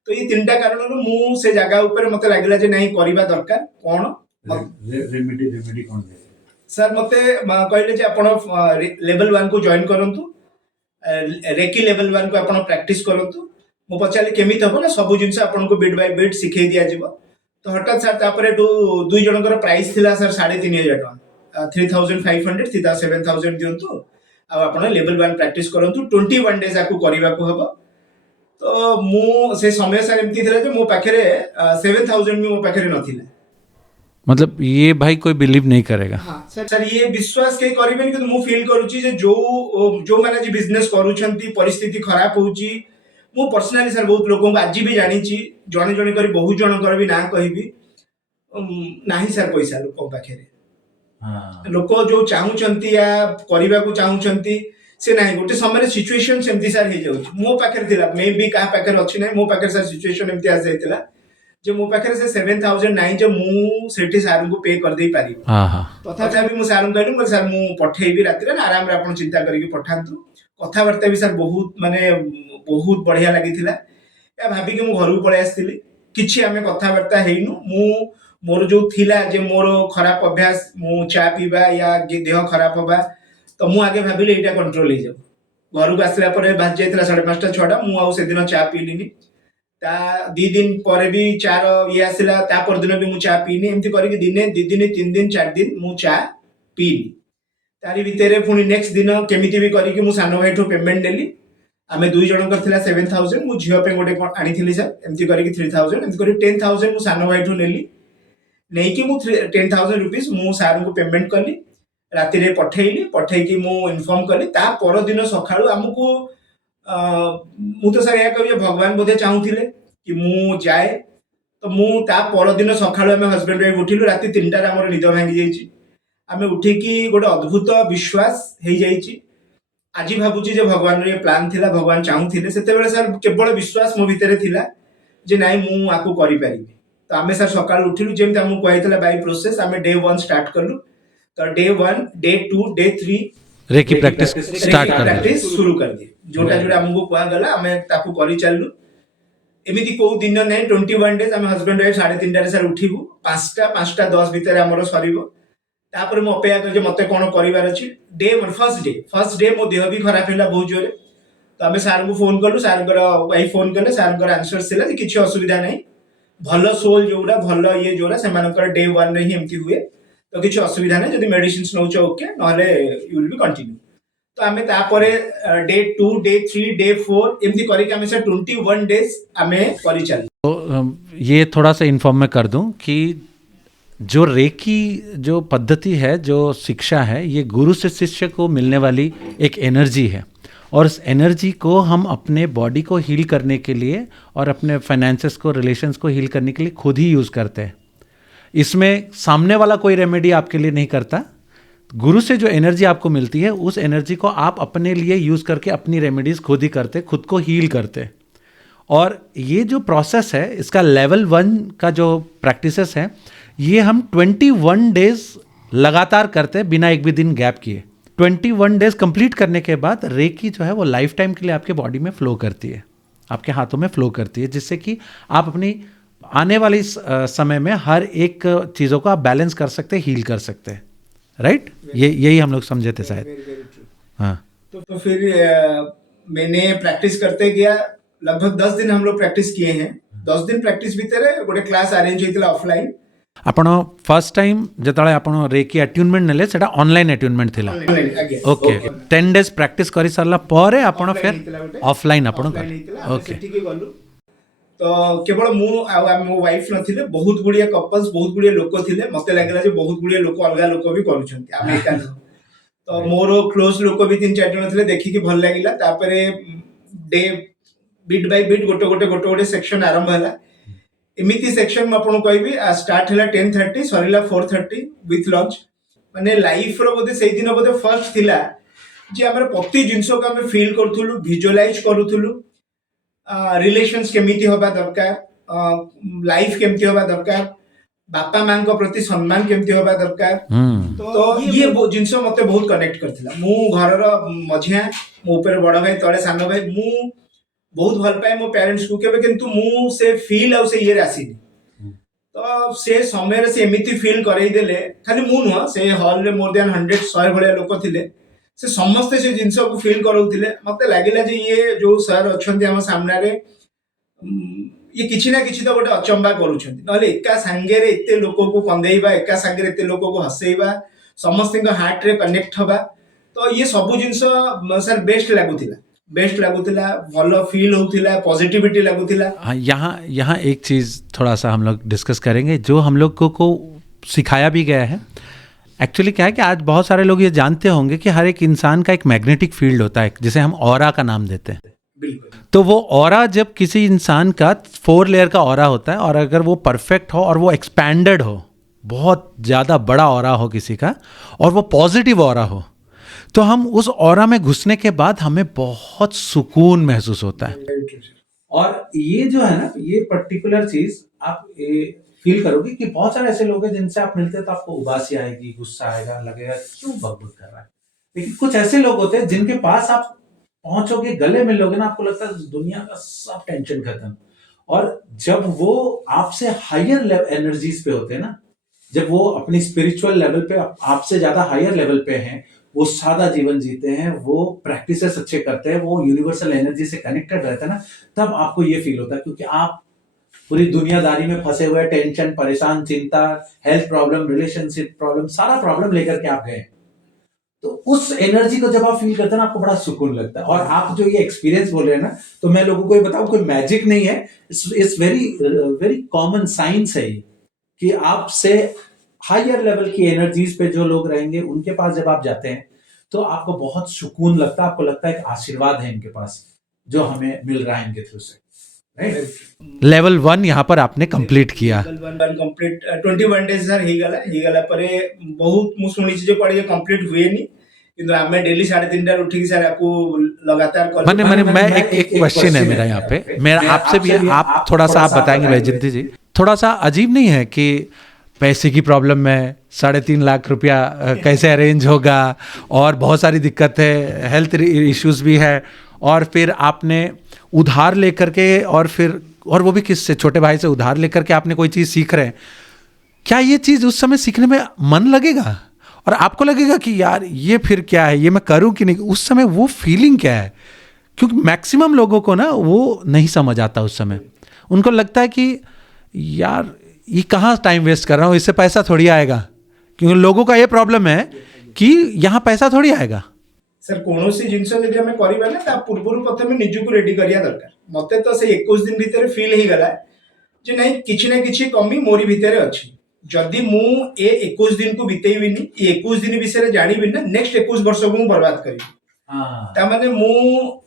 तो ये 3टा कारण मु से जगह ऊपर मते लागिला जे नाही करिबा दरकार कोन रेमेडी कोन दे सर मते कहले जे आपण लेवल 1 को जॉइन करंतु, रेकी लेवल 1 को आपण प्रैक्टिस करंतु। मु पचारे केमिति हम ना सब जिनस आपको बिट बाय बिट शिखई दिया जिवो तो हठात सर तापर दुई जनकर प्राइस थिला सर 3500 टका 3500 7000 दियंतु आप लेवल 1 प्रैक्टिस करंतु 21 डेज आपको करबा को हबो तो मु से समय सर एमती थिला जे मो पाखरे 7000 भी मो पाखरे नथिला मतलब ये भाई कोई बिलीव नहीं करेगा। हाँ सर ये विश्वास के करिबेन कि मु फील करूची जे जो माने जे बिजनेस करूछंती परिस्थिति खराब होउची मु पर्सनली सर बहुत लोगों को आज भी जानी छी जणे जणे करी बहुत जण कर भी ना कहिबी नाही सर पैसा लोक पाखरे लोक जो चाहूछंती या करिबा को चाहूछंती से नाही गोटे समय सिचुएशन सेमती सर हे जाउची मो पाखरे थिला मे बी का पाखरे अछि नै मो पाखरे सर सिचुएशन एमती आ जायतिला जे मो पाखरे से 7000 नाही जे मु सेठी सार को पे कर दे पारी तथापि मु सार कहली मो सर मु पठेबी राति रे आराम रे आपण चिंता करिके पठांतु कथा वार्ता भी सर बहुत माने बहुत बढ़िया लागिथिला या भाबी के मु घर को पळे आस्तिली किछि आमे कथा वार्ता हेइनु मु मोर जो थिला जे मोर खराब अभ्यास मु चा पीबा या देह खराब होबा तो मु आगे भाबिले एटा कंट्रोल हे जाऊ घर को आसला परे बाज जायतिला 5:30 6टा मु आ से दिन चा पीलिनी ता 2 दिन परे भी चार ये आसला ता पर दिन भी मु चा पीनी एमति करके दिने 2 दिन 3 दिन 4 दिन मु चा पीनी तारी भितरे पुनी नेक्स्ट दिन केमिति भी करके मु सानो भाईठो पेमेंट देली आमे दुई जण करथिला 7000 मु झियो पे गोटे आनिथिली सर एमति करके 3000 एमति करके 10000 मु सानो भाईठो नेली नहीं कि मु 10000 रुपीस मु सार को पेमेंट कली राति रे पठेई कि मु इन्फॉर्म कली ता पर दिन सखाळु हमकु मु तो सर या कहिए भगवान बोधे चाहूथिले कि मु जाए तो मु ता पर दिन सखाळु हम हस्बैंड वाइफ उठिलु राति 3टा रे हमर निद भांगी जाईची आमे उठी कि गोटे अद्भुत विश्वास हे जाईची आज भाबुची जे भगवान रे प्लान थिला भगवान चाहूथिले सेते बेले सर केवल विश्वास मो भितरे थिला जे नाही मु आकु करि परिबे तो आमे सर सकाळ उठिलु जेम हमु कहैतला बाय प्रोसेस आमे डे 1 स्टार्ट करलु तो day 1 day 2 day 3 reiki practice start कर प्रैक्टिस शुरू कर दी जोटा जोटा हमको कुआ गला आमे ताकू करि चाललु एमिति को दिन नै 21 डेज आमे हस्बैंड वाइफ 3:30 रे सर उठिबु 5टा 10 भितर हमरो सरीबो तापर मो अपेक्षा कर जे मते कोन करिवार अछि डे फर्स्ट डे मो देह भी खराब हैला बहुत जोरे तो आमे सार को फोन करलु सार कर वाइफ फोन करले सार कर आंसर सिला कि किछि असुविधा नै भलो सोल जोडा भलो ये जोरा से मानकर डे 1 रे ही एमति हुए तो किछि असुविधा नै जदि मेडिसिन्स नउछ ओके नहले यू विल बी कंटिन्यू तो आमे तापरे डे 2 डे 3 डे 4 एमति करि के आमे से 21 डेज आमे करि चल तो ये थोड़ा सा इन्फॉर्म मैं कर दूं कि जो रेकी जो पद्धति है जो शिक्षा है ये गुरु से शिष्य को मिलने वाली एक एनर्जी है और उस एनर्जी को हम अपने बॉडी को हील करने के लिए और अपने फाइनेंसेस को रिलेशंस को हील करने के लिए खुद ही यूज़ करते हैं। इसमें सामने वाला कोई रेमेडी आपके लिए नहीं करता। गुरु से जो एनर्जी आपको मिलती है उस एनर्जी को आप अपने लिए यूज़ करके अपनी रेमेडीज़ खुद ही करते, खुद को हील करते। और ये जो प्रोसेस है इसका लेवल 1 का जो प्रैक्टिसेस है ये हम 21 डेज लगातार करते हैं बिना एक भी दिन गैप किए। 21 डेज कंप्लीट करने के बाद रेकी जो है वो लाइफ टाइम के लिए आपके बॉडी में फ्लो करती है, आपके हाथों में फ्लो करती है, जिससे कि आप अपनी आने वाली समय में हर एक चीज़ों को आप बैलेंस कर सकते हैं, हील कर सकते हैं। राइट, यही हम लोग समझे थे शायद। हाँ, तो फिर मैंने प्रैक्टिस करते गया। लगभग 10 दिन हम लोग प्रैक्टिस किए हैं। 10 दिन प्रैक्टिस भीतर गोटे क्लास अरेंज होइतला ऑफलाइन। आपण फर्स्ट टाइम जतले आपण रेकी अट्यूनमेंट नेले सेटा ऑनलाइन अट्यूनमेंट थिला। ओके, 10 डेज प्रैक्टिस करि सरला परे आपण फिर ऑफलाइन आपण ओके ठीक गलु। तो केवल मु आ मो वाइफ नथिले, बहुत गुडिया कपल्स बहुत गुडिया लोक थिले। मते लागला जे बहुत गुडिया लोक अलगा लोक भी करूछंती आमे एका तो मोर क्लोज लोक भी 3-4 जण थिले, देखि कि भल लागिला। तापरे डे बिट बाय बिट गोटे सेक्शन आरंभ हला। एमिति सेक्शन में आपन कहबी स्टार्ट हला 10:30 सरिला 4:30 विथ लंच। माने लाइफ रो बोधे सेहि दिन बोधे फर्स्ट थिला जे हमर प्रति जिंस को हम फील करथुलु, विजुअलाइज करथुलु। रिलेशंस केमिति होबा दरकार, लाइफ केमिति होबा दरकार, बापा मां को प्रति सम्मान केमिति होबा दरकार। तो ये जिंस मते बहुत कनेक्ट करथिला। मु घर रो मझिया, मो ऊपर बड़ भाई तळे सानो भाई, मु बहुत भल पाए मो पेरेंट्स को केबे, किंतु मु से फील आ से ये रासिनी। तो से समय से एमिति फील करई देले, खाली मु न से हॉल रे मोर देन 100 भलिया लोक थिले, से समस्त से जिंस को फील करौथिले। मते लागिला जे ये जो सर अछंती हम सामने रे ये किछि ना किछि तो गोटे अचंबा करूछंती नले एका संगेरे एते लोको को कंदेइबा एका संगेरे एते लोको को हसेइबा समस्त हार्ट रे कनेक्ट हवा तो ये सब जिनस सर बेस्ट लागुतिला भलो फील होतिला पॉजिटिविटी लागुतिला। हाँ, यहाँ एक चीज़ थोड़ा सा हम लोग डिस्कस करेंगे जो हम लोग को सिखाया भी गया है। एक्चुअली क्या है कि आज बहुत सारे लोग ये जानते होंगे कि हर एक इंसान का एक मैग्नेटिक फील्ड होता है जिसे हम ऑरा का नाम देते हैं। बिल्कुल। तो वो ऑरा जब किसी इंसान का 4 लेयर का ऑरा होता है और अगर वो परफेक्ट हो और वो एक्सपैंडेड हो, बहुत ज़्यादा बड़ा ऑरा हो किसी का और वो पॉजिटिव ऑरा हो, तो हम उस ऑरा में घुसने के बाद हमें बहुत सुकून महसूस होता है। और ये जो है ना, ये पर्टिकुलर चीज आप फील करोगे कि बहुत सारे ऐसे लोग हैं जिनसे आप मिलते हैं तो आपको उदासी आएगी, गुस्सा आएगा, लगेगा क्यों बकबक कर रहा है। लेकिन कुछ ऐसे लोग होते हैं जिनके पास आप पहुंचोगे, गले मिलोगे ना, आपको लगता है दुनिया का सब टेंशन खत्म। और जब वो आपसे हायर एनर्जीज पे होते हैं ना, जब वो अपनी स्पिरिचुअल लेवल पे आपसे ज्यादा हायर लेवल पे हैं, वो सादा जीवन जीते हैं, वो प्रैक्टिसेस अच्छे करते हैं, वो यूनिवर्सल एनर्जी से कनेक्टेड रहते हैं ना, तब आपको ये फील होता है। क्योंकि आप पूरी दुनियादारी में फंसे हुए, टेंशन, परेशान, चिंता, हेल्थ प्रॉब्लम, रिलेशनशिप प्रॉब्लम, सारा प्रॉब्लम लेकर के आप गए। तो उस एनर्जी को जब आप फील करते हैं ना, आपको बड़ा सुकून लगता है। और आप जो ये एक्सपीरियंस बोल रहे हैं ना, तो मैं लोगों को ये बताऊं, कोई मैजिक नहीं है, it's very very common science है ये, कि आपसे हायर लेवल की एनर्जीज पे जो लोग रहेंगे उनके पास जब आप जाते हैं तो आपको बहुत सुकून लगता है। आपको लगता है कि आशीर्वाद है इनके पास जो हमें मिल रहा है इनके थ्रू से। लेवल 1 यहाँ पर आपने कंप्लीट किया। लेवल 1 कंप्लीट 21 डेज सर हिगला परे बहुत मु सुनी जे पड़े कंप्लीट हुए नहीं, किंतु हमें डेली 3:30 उठी के सर आपको लगातार मैंने मैं एक क्वेश्चन है मेरा यहाँ पे, मेरा आपसे भी, आप थोड़ा सा आप बताएंगे वैजयंती जी। थोड़ा सा अजीब नहीं है कि पैसे की प्रॉब्लम में 3.5 लाख रुपया कैसे अरेंज होगा, और बहुत सारी दिक्कत है, हेल्थ इश्यूज भी है, और फिर आपने उधार लेकर के, और वो भी किससे, छोटे भाई से उधार लेकर के आपने कोई चीज़ सीख रहे हैं। क्या ये चीज़ उस समय सीखने में मन लगेगा और आपको लगेगा कि यार ये फिर क्या है, ये मैं करूं कि नहीं? उस समय वो फीलिंग क्या है? क्योंकि मैक्सिमम लोगों को ना वो नहीं समझ आता उस समय। उनको लगता है कि यार ये कहाँ टाइम वेस्ट कर रहा हूँ, इससे पैसा थोड़ी आएगा। क्योंकि लोगों का ये प्रॉब्लम है कि यहाँ पैसा थोड़ी आएगा। सर कोनोसी जिंस जदि हमें करिबा ना ता पूर्वरु प्रथमे निजु को रेडी करिया दरकार। मते तो से 21 दिन भीतर फील ही गला जे नहीं किछि ना किछि कमी मोरी भीतर अछि। जदि मु ए 21 दिन को बितेइबिनी, ए 21 दिन विषय जानिबिनी ना, नेक्स्ट 21 वर्ष को मु बर्बाद करिबि। ता माने मु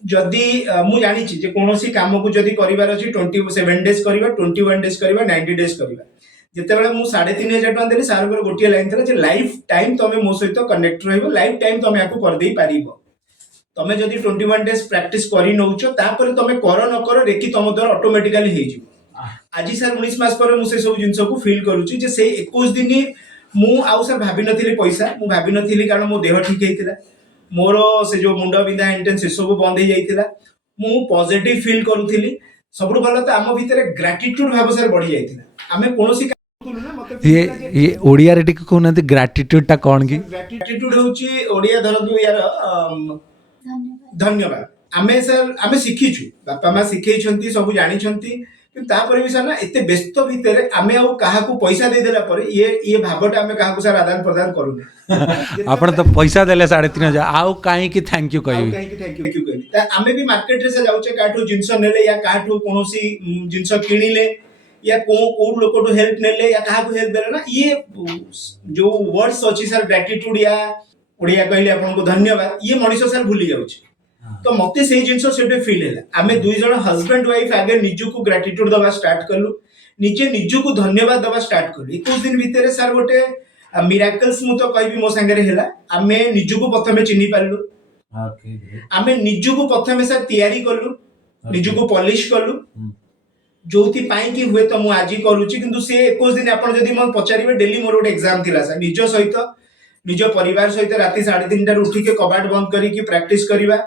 जदि मु जानि छि जे कोनोसी काम को जदि करिवार अछि 27 डेज करिवा, 21 डेज करिवा, 90 डेज करिवा। जेतेबेले मु 3,500 टका देली, सार को गोटिया लाइन थला जे लाइफ टाइम तमे मो सहित कनेक्ट रहइबो, लाइफ टाइम तमे याको कर देई पारिबो। तमे जदि 21 डेज प्रैक्टिस करि नउचो, तापर तमे कर न कर रेकी तम द्वारा ऑटोमेटिकली हेइ जिवो। आज सर 19 मास पर मु से सब जिंस को फील करूची जे से 21 दिन मु आउ सर भाबी नथिली पैसा, मु भाबी नथिली कारण मो देह ठीक हेतिला, मोर से जो मुंडा बिंदा इंटेंस से सब बंद हे जाइतिला, मु पॉजिटिव फील करूथिली। सबरु भलो त आम भितर ग्रेटिट्यूड भाव सर बढ़ी जाइतिला। आमे कोनोसी ये ओडिया रेडी को कहना ग्रेटिट्यूड टा कौन की? ग्रेटिट्यूड होची ओडिया धरदु यार धन्यवाद। आमे सर आमे शिखिछु, बापा मा शिखै छंती, सब जानि छंती, किंतु तापर भी सर ना एते व्यस्त भितर आमे आ काहा को पैसा दे देला पर ये भावटा आमे काहा को सर आदान प्रदान करूने। आपण तो पैसा देले 3,500 आउ काहे की थैंक यू कहबी, थैंक यू कहबी। ता आमे भी मार्केट रे से जाउचे, काठू जिंस नेले या काठू कोनोसी जिंस किनिले या को लोक हेल्प नेले या कहा हेल्प देले ना, ये जो वर्ड्स अछि सर ग्रेटिट्यूड या ओडिया कहले आपन को धन्यवाद, ये मनीष सर भूली जाउछि। तो मते सेही जिंस सेटे फील हैला। आमे दुई जण हस्बैंड वाइफ आगे निजु को ग्रेटिट्यूड दबा स्टार्ट करलु, निजे निजु को धन्यवाद दबा स्टार्ट करलु। 21 दिन भीतर सर गोटे मिराकल्स मु तो कहबी मो संगे हैला। आमे निजु को प्रथमे चिन्ही पालु, आमे निजु को प्रथमे सर तैयारी करलु, निजु को पॉलिश करलु, जोथि पाई कि हुए तो मु आजी करूची। किंतु से 21 दिन आपण जदि मन पचारिबे, डेली मोर गोटे एग्जाम थिला सर, निज सहित निज परिवार सहित राती 3:30 उठी के कबाट बंद करी कि प्रैक्टिस करिबा।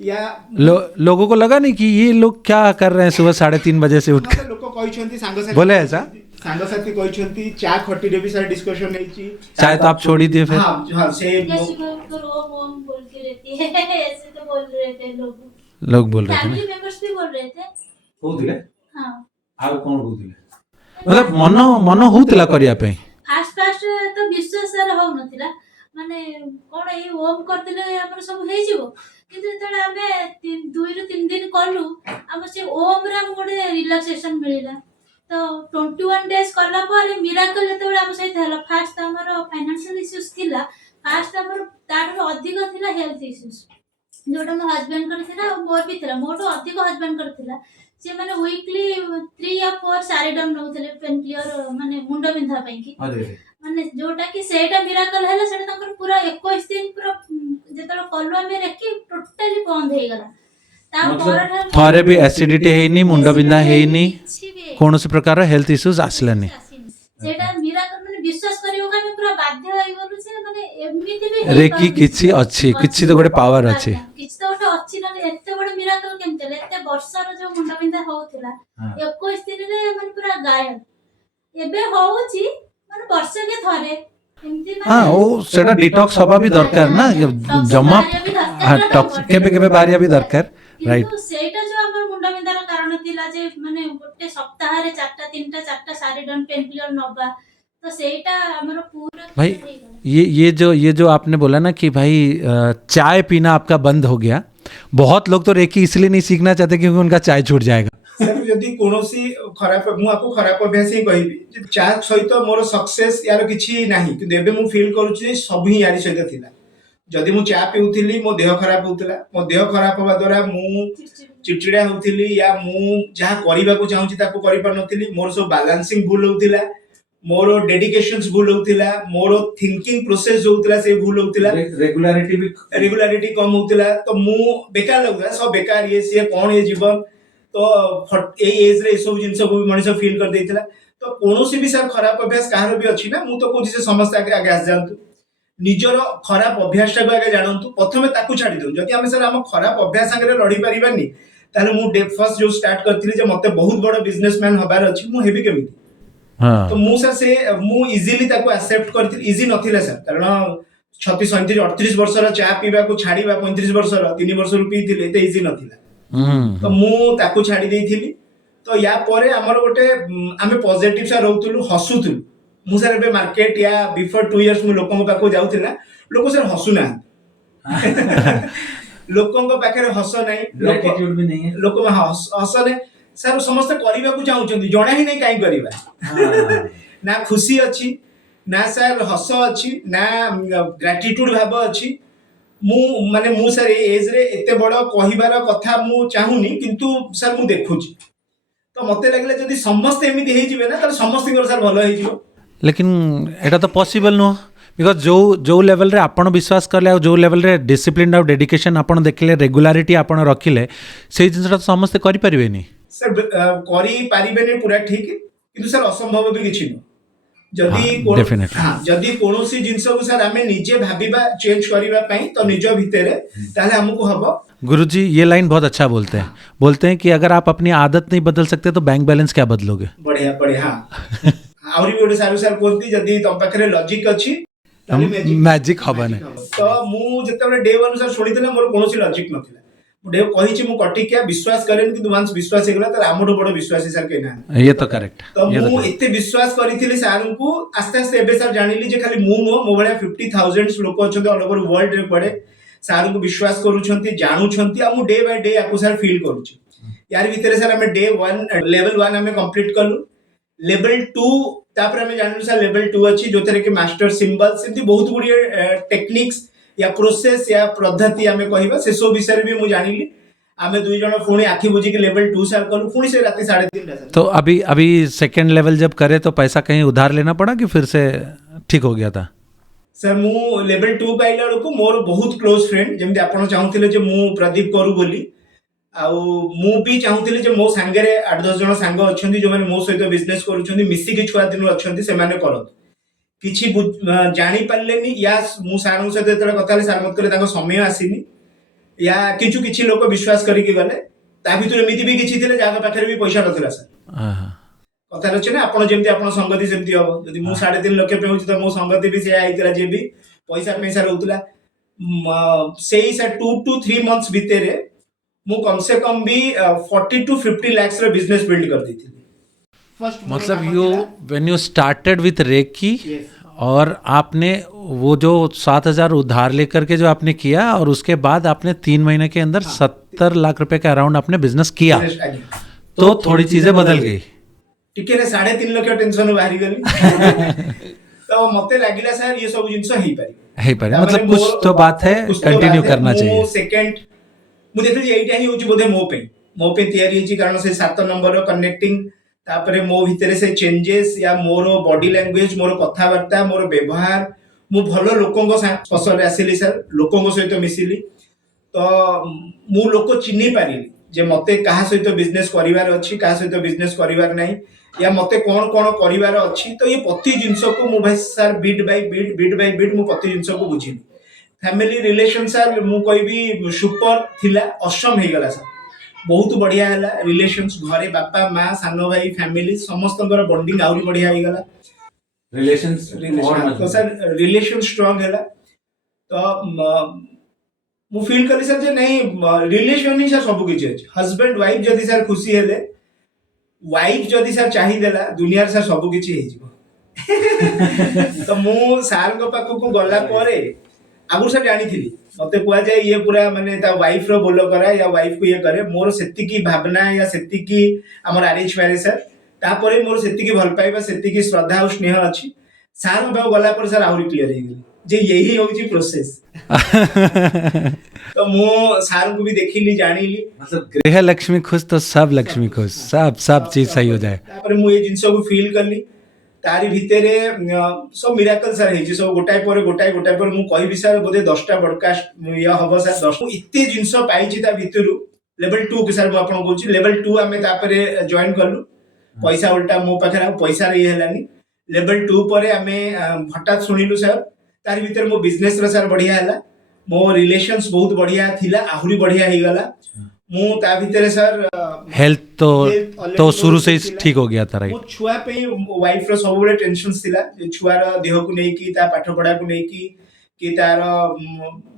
या लोगों को लगा नहीं कि ये लोग क्या कर रहे हैं सुबह 3:30 बजे से उठ के? लोक कहि छंती सांगसाथी बोले ऐसा सांगसाथी कहि छंती, चा खटी रे भी सर डिस्कशन हेची। चाहे तो आप छोड़ ही दिए फिर। हां से रोम बोल के रहती है, ऐसे तो बोल रहे थे लोग बोल रहे थे, फैमिली मेंबर्स भी बोल रहे थे କହୁଥିଲେ ହଁ ଆଉ କଣ କହୁଥିଲେ? मतलब मन मन होउतला करिया पे ଫାଷ୍ଟ ତ ବିଶ୍ୱାସ ସାର ହଉନଥିଲା ମାନେ କଣ ଏଇ ଓମ୍ କରିଦେଲେ ଆମର ସବୁ ହେଇଯିବ କିନ୍ତୁ ଯେତେବେଳେ ଆମେ 2 ରୁ 3 ଦିନ କଲୁ ଆମ ସେ ଓମ୍ ରେ ଆମକୁ ଗୋଟେ ରିଲାକ୍ସେସନ ମିଳିଲା ତ 21 ଡେଜ୍ କଲା ପରେ ମିରାକଲ ଯେତେବେଳେ ଆମ ସହିତ ହେଲା ଫାଷ୍ଟ ଆମର ଫାଇନାନ୍ସିଆଲ ଇସ୍ୟୁସ୍ ଥିଲା ଫାଷ୍ଟ ଆମର ତାଠୁ ଅଧିକ ଥିଲା ହେଲ୍ଥ ଇସ୍ୟୁସ୍ ଯୋଉଟା ମୋ ହଜବେଣ୍ଡଙ୍କର ଥିଲା ଆଉ ମୋର ବି ଥିଲା ମୋଠୁ ଅଧିକ ହଜବେଣ୍ଡଙ୍କର ଥିଲା ସେମାନେ ୱିକଲି 3 या 4 ସାରିଡମ୍ ନଉଥିଲେ ପେନ୍ କ୍ଲିୟର ମାନେ ମୁଣ୍ଡ ବିନ୍ଧା ପାଇଁ କି अरे ମାନେ ଯୋଉଟା କି ସେଇଟା ମିରାକଲ ହେଲା ସେଟା ତାଙ୍କର ପୁରା 21 ଦିନ ପୁରା ଯେତେବେଳେ କଲୁ ଆମେ ରେକି ଟୋଟାଲି ବନ୍ଦ ହେଇଗଲା ତା मतलब ପରଠାରୁ थरे भी एसिडिटी हेनी मुंड बिंधा हेनी କିଛି ବି ହେଇନି। कौन प्रकार हेल्थ इश्यूज आसलानी ଆସିନି। ସେଇଟା ମିରାକଲ ମାନେ ବିଶ୍ୱାସ କରିବାକୁ ଆମେ ପୁରା ବାଧ୍ୟ ହେଇଗଲୁ ଯେ ମାନେ ଏମିତି ବି रे कि ହେଇପାରୁନି। किछि अच्छी किछि तो गोटे पावर अच्छी ଆଜ୍ଞା, କିଛି ତ ଗୋଟେ ଅଛି ନହେଲେ ଏତେ ବଡ ମିରାକଲ କେମିତି ହେଲା ଏତେ ବର୍ଷର ଯୋଉ ମୁଣ୍ଡ ବିନ୍ଧା ହଉଥିଲା ହଁ। 21 ଦିନରେ ମାନେ ପୁରା ଗାୟବ ଏବେ ହଉଛି ମାନେ ବର୍ଷକେ ଥରେ ଏମିତି ମାନେ हाँ वो सेटा डिटॉक्स हवा भी दरकार ना ये Toxin जमा ବାହାରିବା ବି ଦରକାର हाँ ନା टॉक्स ତମର। केबे केबे बारिया भी दरकार राइट କିନ୍ତୁ ସେଇଟା ଯୋଉ ଆମର ମୁଣ୍ଡ ବିନ୍ଧାର କାରଣ ଥିଲା ଯେ ମାନେ ଗୋଟେ ସପ୍ତାହରେ 4ଟା ସାରିଡନ୍ ପେନ୍ କ୍ଲିୟର ନବା ତ ସେଇଟା ଆମର ପୁରା भाई clear ହେଇଗଲା। ये जो आपने बोला ना कि भाई चाय पीना आपका बंद हो गया बहुत लोग तो रेकी इसलिए नहीं सीखना चाहते क्योंकि उनका चाय छूट जाएगा ସାର୍ ଯଦି କୌଣସି ଖରାପ ମୁଁ ଆକୁ ଖରାପ ଅଭ୍ୟାସ ହିଁ କହିବି ଯେ ଚା ସହିତ ମୋର ସକ୍ସେସ୍ ୟାର କିଛି ନାହିଁ କିନ୍ତୁ ଏବେ ମୁଁ ଫିଲ୍ କରୁଛି ଯେ ସବୁ ହିଁ ୟାରି ସହିତ ଥିଲା ଯଦି ମୁଁ ଚା ପିଉଥିଲି ମୋ ଦେହ ଖରାପ ହଉଥିଲା ମୋ ଦେହ ଖରାପ ହବା ଦ୍ୱାରା ମୁଁ ଚିଡ଼ଚିଡ଼ା ହଉଥିଲି ୟା ମୁଁ ଯାହା କରିବାକୁ ଚାହୁଁଛି ତାକୁ କରିପାରୁନଥିଲି ମୋର ସବୁ ବାଲାନ୍ସିଂ ଭୁଲ ହଉଥିଲା ମୋର ଡେଡିକେସନ୍ସ ଭୁଲ ହଉଥିଲା ମୋର ଥିଙ୍କିଂ ପ୍ରୋସେସ ଯୋଉ ଥିଲା ସେ ଭୁଲ ହଉଥିଲା रेगुलरिटी भी ରେଗୁଲାରିଟି କମ ହଉଥିଲା ତ ମୁଁ ବେକାର ଲାଗୁଥିଲା ସବୁ ବେକାର ଇଏ ସିଏ କଣ ଇଏ ଜୀବନ ତ ଏଇ ଏଜ ରେ ଏସବୁ ଜିନିଷକୁ ବି ମଣିଷ ଫିଲ୍ କରିଦେଇଥିଲା ତ କୌଣସି ବି ସାର୍ ଖରାପ ଅଭ୍ୟାସ କାହାର ବି ଅଛି ନା ମୁଁ ତ କହୁଛି ସେ ସମସ୍ତେ ଆଗେ ଆଗେ ଆସିଯାଆନ୍ତୁ ନିଜର ଖରାପ ଅଭ୍ୟାସଟାକୁ ଆଗେ ଜାଣନ୍ତୁ ପ୍ରଥମେ ତାକୁ ଛାଡ଼ି ଦିଅନ୍ତୁ ଯଦି ଆମେ ସାର୍ ଆମ ଖରାପ ଅଭ୍ୟାସ ସାଙ୍ଗରେ ଲଢ଼ି ପାରିବାନି ତାହେଲେ ମୁଁ ଫାର୍ଷ୍ଟ ଯୋଉ ଷ୍ଟାର୍ଟ କରିଥିଲି ଯେ ମତେ ବହୁତ ବଡ ବିଜନେସମ୍ୟାନ ହବାର ଅଛି ମୁଁ ହେବି କେମିତି हाँ ତ ମୁଁ ସାର୍ ସେ ମୁଁ ଇଜିଲି ତାକୁ ଆକ୍ସେପ୍ଟ କରିଥିଲି ଇଜି ନଥିଲା ସାର୍ କାରଣ 36 37 38 ବର୍ଷର ଚା ପିଇବାକୁ ଛାଡ଼ିବା 35 ବର୍ଷର 3 ବର୍ଷରୁ ପିଇଥିଲି ଏତେ ଇଜି ନଥିଲା ତ ମୁଁ ତାକୁ ଛାଡ଼ି ଦେଇଥିଲି ତ ୟା ପରେ ଆମର ଗୋଟେ ଆମେ ପଜିଟିଭ ସାର୍ ରହୁଥିଲୁ ହସୁଥିଲୁ ମୁଁ ସାର୍ ଏବେ ମାର୍କେଟ ୟା ବିଫୋର 2 ଇୟର୍ସ ମୁଁ ଲୋକଙ୍କ ପାଖକୁ ଯାଉଥିଲି ନା ଲୋକ ସାର୍ ହସୁନାହାନ୍ତି ଲୋକଙ୍କ ପାଖରେ ହସ ନାହିଁ एटीट्यूड भी नहीं है। ଲୋକ ହସ ନାହିଁ ସାର୍ ସମସ୍ତେ କରିବାକୁ ଚାହୁଁଛନ୍ତି ଜଣା ହିଁ ନାହିଁ କାହିଁ କରିବା हाँ, ନା ଖୁସି ଅଛି ନା ସାର୍ ହସ ଅଛି ନା ଗ୍ରାଟିଟ୍ୟୁଡ ଭାବ ଅଛି ମୁଁ ସାର୍ ଏ ଏଜ ରେ ଏତେ ବଡ କହିବାର କଥା ମୁଁ ଚାହୁଁନି କିନ୍ତୁ ସାର୍ ମୁଁ ଦେଖୁଛି ତ ମତେ ଲାଗିଲା ଯଦି ସମସ୍ତେ ଏମିତି ହେଇଯିବେ ନା ତାହେଲେ ସମସ୍ତଙ୍କର ସାର୍ ଭଲ ହେଇଯିବ लेकिन एटा तो पॉसिबल नुह बिकज जो जो लेवल रे आपण विश्वास कले जो लेवल रे डिसिप्लिन आउ डेडिकेशन आपण देखले रेगुलारिटी आपण रखिले से जिनसटा समस्त करि परिबेनी ସାର୍ କରିପାରିବେନି ପୁରା ଠିକ କିନ୍ତୁ ସାର୍ ଅସମ୍ଭବ ବି କିଛି ନୁହଁ ଯଦି ହଁ, definitely. ଯଦି କୌଣସି ଜିନିଷକୁ ସାର୍ ଆମେ ନିଜେ ଭାବିବା ଚେଞ୍ଜ କରିବା ପାଇଁ ତ ନିଜ ଭିତରେ ତାହେଲେ ଆମକୁ ହବ गुरुजी ये लाइन बहुत अच्छा बोलते हैं कि अगर आप अपनी आदत नहीं बदल सकते तो बैंक बैलेंस क्या बदलोगे ବଢିଆ ବଢିଆ ହଁ ଆହୁରି ବି ଗୋଟେ ସାର୍ କୁହନ୍ତି ଯଦି ତମ ପାଖରେ ଲଜିକ ଅଛି ତାହେଲେ मैजिक हबने ତ ମୁଁ ଯେତେବେଳେ ଡେ 1 ସାର୍ ଶୁଣିଥିଲି ମୋର କୌଣସି ଲଜିକ ନଥିଲା ମୁଁ ଡେ କହିଛି ମୁଁ କଟିକିଆ ବିଶ୍ୱାସ କରେନି କିନ୍ତୁ ୱାନ୍ସ ବିଶ୍ୱାସ ହେଇଗଲା ତାହେଲେ ଆମଠୁ ବଡ ବିଶ୍ୱାସୀ ସାର୍ କେହି ନାହାନ୍ତି ये तो करेक्ट ତ ମୁଁ ଏତେ ବିଶ୍ୱାସ କରିଥିଲି ସାର୍ଙ୍କୁ ଆସ୍ତେ ଆସ୍ତେ ଏବେ ସାର୍ ଜାଣିଲି ଯେ ଖାଲି ମୁଁ ନୁହଁ ମୋ ଭଳିଆ 50,000 ଲୋକ ଅଛନ୍ତି ଅଲ୍ ଓଭର ୱାର୍ଲଡରେ କୁଆଡେ ସାର୍ଙ୍କୁ ବିଶ୍ୱାସ କରୁଛନ୍ତି ଜାଣୁଛନ୍ତି ଆଉ ମୁଁ ଡେ ବାଇ ଡେ ଆକୁ ସାର୍ ଫିଲ୍ କରୁଛି ୟାର ଭିତରେ ସାର୍ ଆମେ ଡେ 1 ଲେଭେଲ 1 ଆମେ କମ୍ପ୍ଲିଟ୍ କଲୁ ଲେଭେଲ 2 ତାପରେ ଆମେ ଜାଣିଲୁ ସାର୍ ଲେଭେଲ 2 ଅଛି ଯୋଉଥିରେ କି ମାଷ୍ଟର ସିମ୍ବଲ୍ସ ଏମିତି ବହୁତ ଗୁଡିଏ ଟେକ୍ନିକ୍ସ या प्रोसेस या पद्धति आमे कहबा से सब विषय भी मु जानिली आमे दुई जण पुणी आखि बुझी के लेवल 2 साल करू पुणी से रात 3:30 तो अभी सेकंड लेवल जब करे तो पैसा कहीं उधार लेना पड़ा कि फिर से ठीक हो गया था सर मु लेवल 2 पाइला को मोर बहुत क्लोज फ्रेंड जेमति आपण चाहुथिले जे मु प्रदीप करू बोली आ मु भी चाहुथिले जे मो संगे 8-10 जण संग अछंती जो माने मो सहित बिजनेस करूछंती मिसी के छुआ दिन अछंती से माने करत किछि जानी पारलेनी या मु सारंग सहित एतले कथा सार मत करे ताको समय आसीनी या किछु किछि लोक विश्वास करिके गले ता भितर एमिति भी किछि थिले जागा पाखरे भी पैसा नथिला सर कथा रछ ना आपण जेमति आपण संगति जेमति हो यदि मु 3.5 लाख पे होछि त मो संगति भी से आइतला जे भी पैसा रहउतला सेही सर 2 to 3 मंथ्स भितरे ମୁଁ कम से कम भी 40 to 50 lakhs ର बिजनेस बिल्ड कर देती फर्स्ट मतलब you when you started with reiki Yes. और आपने वो जो 7,000 उधार लेकर के जो आपने किया और उसके बाद आपने 3 महीने के अंदर 70 लाख रुपए के अराउंड आपने बिजनेस किया, तो थोड़ी चीजें बदल गई। टिके 3.5 लाख टेंशन बाहरी गली तो मते लागिला सर ये सब जिंस हेई पारि है पर मतलब कुछ तो बात है, कंटिन्यू करना चाहिए। सेकंड मु देखली एइटा ही होची बोधे मो पे तैयारी होची कारण से 7 नंबर कनेक्टिंग तापरे मो भितरे से चेंजेस या मोर बॉडी लैंग्वेज मोर कथाबार्ता मोर व्यवहार मु भलो लोकों स्पर्श आसिली सर लोकों सहित मिसिली तो मु लोक चिन्ही पारिली जे मते कहा सहित बिजनेस करिवार अछि कहा सहित बिजनेस करिवार नाही या मते कोन कोन करिवार अछि तो ये प्रति जिंस को मु भाई सर बीट बाय बीट मु प्रति जिंस को बुझिली फैमिली रिलेशन सर मु कहबी सुपर थिला असम हे गला सर बहुत बढ़िया है रिलेशंस घरे बापा माँ सानो भाई फैमिली समस्त बॉन्डिंग आउरी बढ़िया हो गला रिलेशंस तो सर रिलेशन स्ट्रांग है तो मु फील करी सर जे नहीं रिलेशन ही सर सब किछि अछि हस्बैंड वाइफ जदी सर खुशी हेले वाइफ जदी सर चाहि देला दुनिया सर सब किछि हे जिवो तो मु सार को पाखु को गला परे आगु सर जानी थी मते कुआ जाए ये पूरा माने ता वाइफ रो बोलो करा या वाइफ को ये करे मोर सेति की भावना या सेति की हमर अरेंज मैरिज सर तापरे मोर सेति की भल पाइबा सेति की श्रद्धा और स्नेह अछि सार बाबू गला पर सर आउरी क्लियर हे गेली जे यही होची प्रोसेस तो मो सार को भी देखिली जानिली मतलब गृह लक्ष्मी खुश तो सब लक्ष्मी खुश, सब चीज सही हो जाए। तापरे मु ये जिंस को फील करली तारी भितरे सब मिराकल सर हे सब गोटाए पर मु कहबी सर बोधे 10टा पॉडकास्ट या हबो सर 10 इत्ते जिंस पाइछि ता भितरु लेवल 2 के सर मु आपन कहूची लेवल 2 हमें तापरे जॉइन करलु पैसा उल्टा मो पाखरा पैसा रे हेलानी लेवल 2 परे हमें हठात सुनिलु सर तारी भितर मो बिजनेस रे सर बढ़िया हला मो रिलेशंस बहुत बढ़िया थिला आहुरी बढ़िया हे गला मु ता भितरे सर हेल्थ तो शुरू से ही ठीक हो गया था, राइट? मो छुआ पे वाइफ रो सब बड़े टेंशनस थिला जे छुआर देह को नै की ता पाठ पढ़ा को नै की तार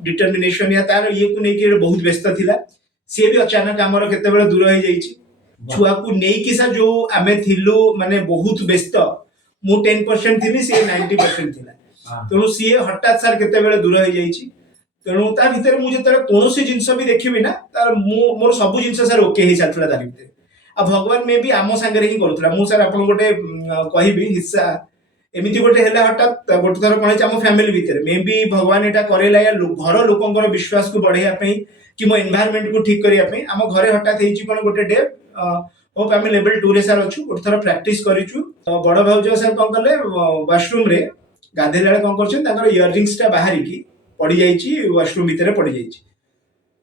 डिटरमिनेशन या तार ये को नै की बहुत व्यस्त थिला से भी अचानक हमर केते बेले दूर हो जाईची छुआ को नै की सर जो आमे थिलु माने बहुत व्यस्त मु 10% थिली से 90% थिला तो सी हठात सर केते बेले दूर हो जाईची तेणु ता भितर मु जेतरे कोनोसी जिंस भी देखिबी ना तार मोर सब जिंस सर ओके हे साथला तार भितर आ भगवान मे भी आमो संगे ही करूतला मु सर आपन गोटे कहिबी हिस्सा एमिति गोटे हेला हठात गोटे थर कोन हम फैमिली भितर मे भी भगवान एटा करेला या घर लोकंकर विश्वास को बढ़ाया पई कि मो एनवायरनमेंट को ठीक करिया पई हम घरे हठात हेची कोन गोटे डे होप हम लेवल 2 रे सर अछु गोटे थर प्रैक्टिस करिचु बड़ भाउज सर कोन करले वॉशरूम रे गाधेला कोन करछन ताकर इयररिंग्स टा बाहरी की पड़ी जाइची वॉशरूम भितर पड़ी जाइची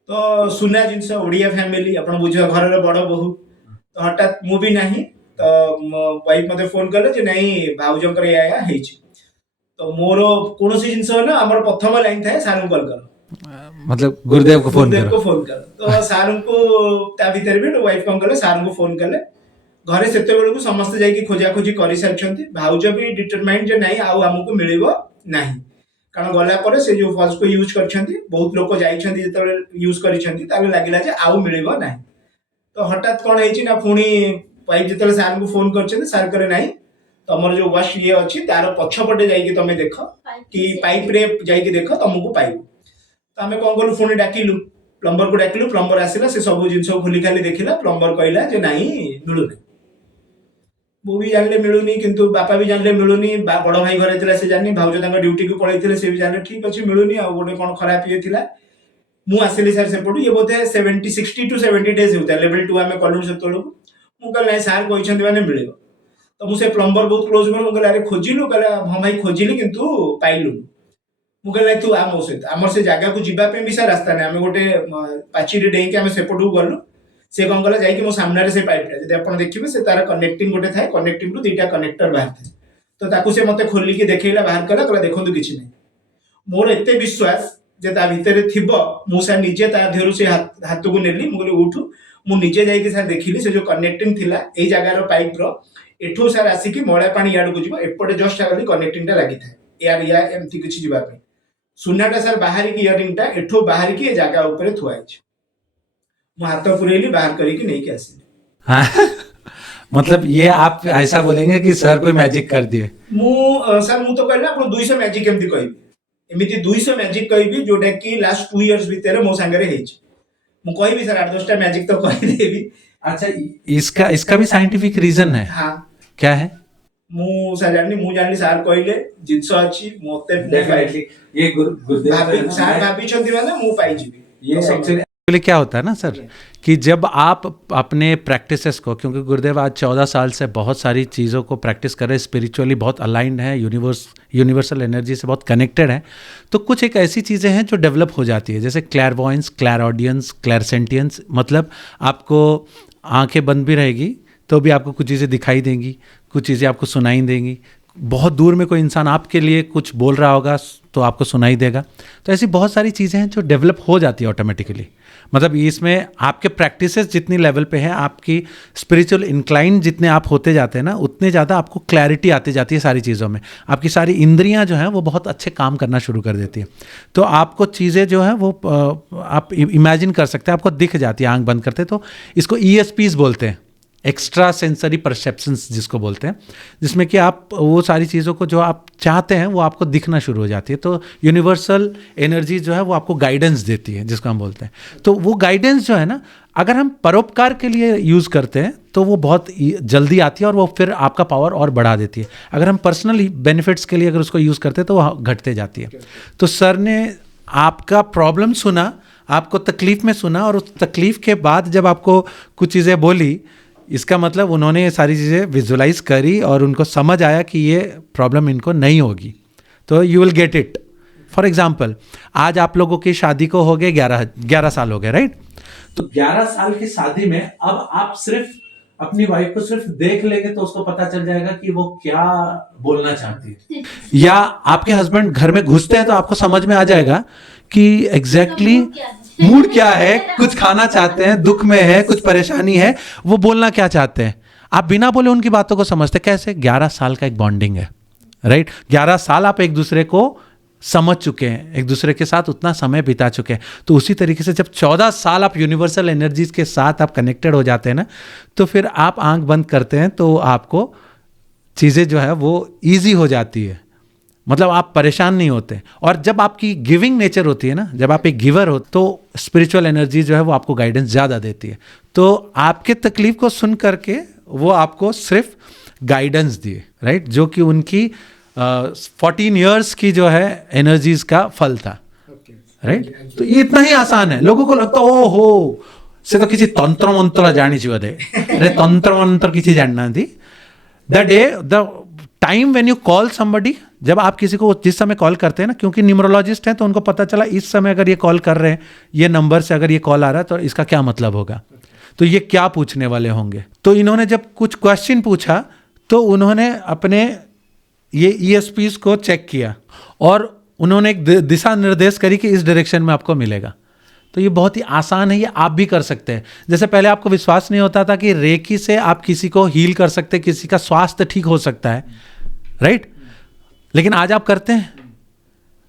तो सुना जिंस ओडिया फैमिली अपन बुझ घर रे बड़ बहु तो हठात मु भी नहीं तो वाइफ मते फोन करले जे नहीं भाउजंकर या हेची तो मोर कोनोसी जिंस ना हमर प्रथम लाइन थाए सारु कॉल कर मतलब गुरुदेव को फोन कर तो सारु को ता भीतर भी वाइफ कोन करले सारु को फोन करले घरे सेते बेल को समस्त जाई की खोजा खोजी करि सारछंती भाउज भी डिटरमाइंड जे नहीं आउ हमको मिलिबो नहीं कारण गला पर से जो फॉल्स को यूज करछंती बहुत लोग जाइछंती जेतबे यूज करिछंती ताले लागिला जे आउ मिलिबो नहीं तो हठात कौन है ना पुणी वाइफ जिते सार को फोन कर सार करे नहीं तुम जो वाश ये अच्छी तार पछपटे जाइए तुम देख कि पाइप रे जाइए देख तुमको पाइब तो आम कौन कलु पुणी डाकिलु प्लम्बर को डाकिलु प्लम्बर आसला से सब जिन खोली खाली देखला प्लम्बर कहला जे नहीं मिलूनी मु भी जानले मिलूनी किंतु बापा भी जानले मिलूनी बड़ भाई घरे थिला से जानी भाउज तांका ड्यूटी को पळैथिले से भी जानले ठीक अछि मिलूनी आ गोटे कोन खराब ये थिला मु आसिली सर सेपटू ये बोधे 60 to 70 डेज होता लेवल 2 आमे कलु से तळु मु कहले नाही सार कहिसंती माने मिलिबो तो मु से प्लम्बर बहुत क्लोज मन मु कहले अरे खोजिलु कहले हां भाई खोजिली किंतु पाइलु मु कहले तू आ मो से हमर से जागा को जिबा पे भी सर रास्ता नै आमे गोटे पाचिरी डेई के आमे सेपटू गलु से कोन कहले जाई कि मो सामने रे से पाइप रे जदि आपण देखिबे से तार कनेक्टिंग गोटे थाए कनेक्टिंग टू दुईटा कनेक्टर बाहर थाए तो ताकू से मते खोली के देखैला बाहर कला कहला देखंतु किछि नै मोर एते विश्वास जे ता भितरे थिबो मु सा निजे ता धेरु से हाथ को नेली मु कहले उठू मु निजे जाई के सर देखिली से जो कनेक्टिंग थिला एई जगह रो पाइप रो एठो सर आसी कि मळा पानी याड को जिवो एपटे जस्ट आगली कनेक्टिंग टा लागि थाए यार या एमती किछि जिबा पे सुनाटा सर बाहरी की इयरिंग टा एठो बाहरी की ए जगह ऊपर थुआ अछि मु हाथ पुरेली बाहर करके नहीं आसिली हाँ मतलब ये आप ऐसा बोलेंगे कि सर कोई मैजिक कर दिए सर मु तो कहले आपण 200 मैजिक केमती कहबी एमिति 200 मैजिक कहबी जोटा कि लास्ट 2 इयर्स भीतर मो संगरे हेछि मु कहबी सर 8-10 टा मैजिक तो कहि देबी अच्छा इसका इसका भी साइंटिफिक रीजन है हां क्या है मु सर जानी सर कहले जिंस अछि मोते डेफिनेटली ये गुरुदेव भाभी सर भाभी छथि माने मु पाई जिबी ये एक्चुअली एक्चुअली क्या होता है ना सर कि जब आप अपने प्रैक्टिसेस को क्योंकि गुरुदेव आज 14 साल से बहुत सारी चीज़ों को प्रैक्टिस कर रहे हैं स्पिरिचुअली बहुत अलाइंड है यूनिवर्सल एनर्जी से बहुत कनेक्टेड है तो कुछ एक ऐसी चीज़ें हैं जो डेवलप हो जाती है जैसे क्लैरवॉयंस क्लैरऑडियंस क्लैरसेंटियंस मतलब आपको आंखें बंद भी रहेगी तो भी आपको कुछ चीज़ें दिखाई देंगी कुछ चीज़ें आपको सुनाई देंगी बहुत दूर में कोई इंसान आपके लिए कुछ बोल रहा होगा तो आपको सुनाई देगा तो ऐसी बहुत सारी चीज़ें हैं जो डेवलप हो जाती है ऑटोमेटिकली मतलब इसमें आपके प्रैक्टिसेस जितनी लेवल पे हैं आपकी स्पिरिचुअल इंक्लाइन जितने आप होते जाते हैं ना उतने ज़्यादा आपको क्लैरिटी आती जाती है सारी चीज़ों में आपकी सारी इंद्रियां जो हैं वो बहुत अच्छे काम करना शुरू कर देती है तो आपको चीज़ें जो हैं वो आप इमेजिन कर सकते हैं आपको दिख जाती है आंख बंद करते तो इसको ESPs बोलते हैं एक्स्ट्रा सेंसरी परसेप्शंस जिसको बोलते हैं जिसमें कि आप वो सारी चीज़ों को जो आप चाहते हैं वो आपको दिखना शुरू हो जाती है तो यूनिवर्सल एनर्जी जो है वो आपको गाइडेंस देती है जिसको हम बोलते हैं तो वो गाइडेंस जो है ना अगर हम परोपकार के लिए यूज़ करते हैं तो वो बहुत जल्दी आती है और वो फिर आपका पावर और बढ़ा देती है अगर हम पर्सनल बेनिफिट्स के लिए अगर उसको यूज़ करते हैं तो वो घटते जाती है तो सर ने आपका प्रॉब्लम सुना आपको तकलीफ़ में सुना और उस तकलीफ़ के बाद जब आपको कुछ चीज़ें बोली इसका मतलब उन्होंने ये सारी चीज़ें विजुलाइज करी और उनको समझ आया कि ये प्रॉब्लम इनको नहीं होगी तो you will get it for example आज आप लोगों की शादी को हो गए 11 साल हो गए राइट तो 11 साल की शादी में अब आप सिर्फ अपनी वाइफ को सिर्फ देख लेंगे तो उसको पता चल जाएगा कि वो क्या बोलना चाहती है या आपके हस्बैंड घर में घुसते हैं तो आपको समझ में आ जाएगा कि एग्जैक्टली मूड क्या है कुछ खाना चाहते हैं दुख में है कुछ परेशानी है वो बोलना क्या चाहते हैं आप बिना बोले उनकी बातों को समझते कैसे 11 साल का एक बॉन्डिंग है राइट 11 साल आप एक दूसरे को समझ चुके हैं एक दूसरे के साथ उतना समय बिता चुके हैं तो उसी तरीके से जब 14 साल आप यूनिवर्सल एनर्जीज के साथ आप कनेक्टेड हो जाते हैं ना तो फिर आप आंख बंद करते हैं तो आपको चीज़ें जो है वो ईजी हो जाती है मतलब आप परेशान नहीं होते और जब आपकी गिविंग नेचर होती है ना जब आप एक गिवर हो तो स्पिरिचुअल एनर्जी जो है वो आपको गाइडेंस ज़्यादा देती है तो आपके तकलीफ को सुन करके वो आपको सिर्फ गाइडेंस दिए राइट जो कि उनकी 14 इयर्स की जो है एनर्जीज का फल था राइट तो ये इतना ही आसान है लोगों को लगता ओ हो से तो किसी तंत्र मंत्र जानी चाहिए अरे तंत्र मंत्र किसी जानना थी the day the time when you call somebody जब आप किसी को जिस समय कॉल करते हैं ना क्योंकि न्यूमरोलॉजिस्ट हैं तो उनको पता चला इस समय अगर ये कॉल कर रहे हैं ये नंबर से अगर ये कॉल आ रहा है तो इसका क्या मतलब होगा तो ये क्या पूछने वाले होंगे तो इन्होंने जब कुछ क्वेश्चन पूछा तो उन्होंने अपने ये ESPs को चेक किया और उन्होंने एक दिशा निर्देश करी कि इस डायरेक्शन में आपको मिलेगा तो ये बहुत ही आसान है ये आप भी कर सकते हैं जैसे पहले आपको विश्वास नहीं होता था कि रेकी से आप किसी को हील कर सकते किसी का स्वास्थ्य ठीक हो सकता है राइट लेकिन आज आप करते हैं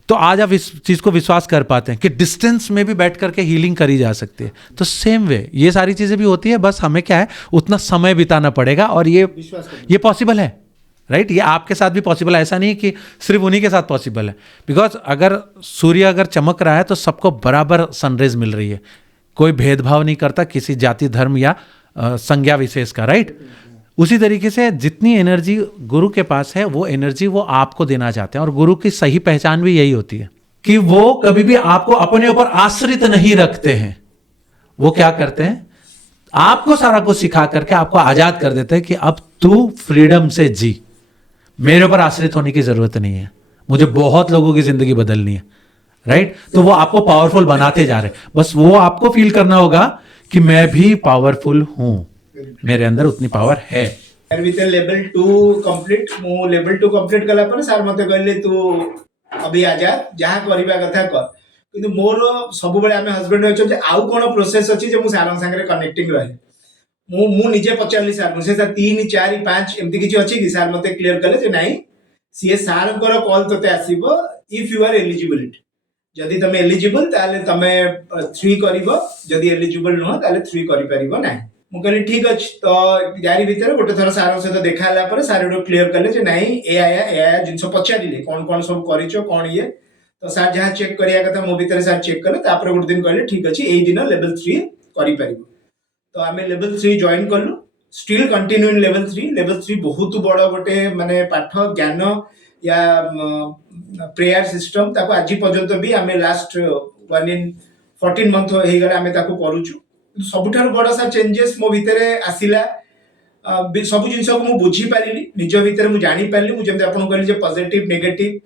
तो आज आप इस चीज़ को विश्वास कर पाते हैं कि डिस्टेंस में भी बैठ करके हीलिंग करी जा सकती है तो सेम वे ये सारी चीज़ें भी होती है बस हमें क्या है उतना समय बिताना पड़ेगा और ये पॉसिबल है राइट ये आपके साथ भी पॉसिबल है ऐसा नहीं कि सिर्फ उन्हीं के साथ पॉसिबल है बिकॉज अगर सूर्य अगर चमक रहा है तो सबको बराबर सनरेज मिल रही है कोई भेदभाव नहीं करता किसी जाति धर्म या संज्ञा विशेष का राइट उसी तरीके से जितनी एनर्जी गुरु के पास है वो एनर्जी वो आपको देना चाहते हैं और गुरु की सही पहचान भी यही होती है कि वो कभी भी आपको अपने ऊपर आश्रित नहीं रखते हैं वो क्या करते हैं आपको सारा कुछ सिखा करके आपको आजाद कर देते हैं कि अब तू फ्रीडम से जी मेरे ऊपर आश्रित होने की जरूरत नहीं है मुझे बहुत लोगों की जिंदगी बदलनी है राइट तो वो आपको पावरफुल बनाते जा रहे हैं बस वो आपको फील करना होगा कि मैं भी पावरफुल हूं मेरे अंदर उतनी पावर है विथ लेवल 2 कंप्लीट मु लेवल 2 कंप्लीट कला पर सर मते कहले तू अभी आजा जहां करबा कथा कर किंतु मोर सब बेले आमे हस्बैंड होछ जे आउ कोन प्रोसेस अछि जे मु सारन संगे कनेक्टिंग रहे मु निजे पचारली सर मुझे सर 3 4 5 एमती किछि अछि कि सर मते क्लियर कले जे नाही सीए सार कॉल तोते आसीबो इफ यू आर एलिजिबिलिटी जदि तुम एलिजिबल ताले तुम 3 करिवो, जदि एलिजिबल नुह ताले 3 करि परिबो नाही। मु कहली ठीक अछि। तो यारी भितर गोटे थर सार सहित देखा होला पर सार एडो क्लियर कले जे नाही ए आया जिंस पचारिले कोन कोन सब करिचो कोन ये। तो सार जहाँ चेक करिया कथा मो भितर सार चेक कले, तापर गोटे दिन कहले ठीक अछि एई दिन लेवल 3 करि परिबो। तो आमे लेवल 3 जॉइन करलु, still continue in level 3। Level 3 बहुत बड़ गोटे माने पाठ ज्ञान या प्रेयर सिस्टम ताको आज पर्यंत भी आमे लास्ट 1 in 14 मंथ हे गला आमे ताको करूछु। सबुठार बड़ा सा चेंजेस मो भितरे आसिला, सब जिनस को मु बुझी पारिली, निज भितरे मु जानि पारिली। मु जेमते आपन कहली जे पॉजिटिव नेगेटिव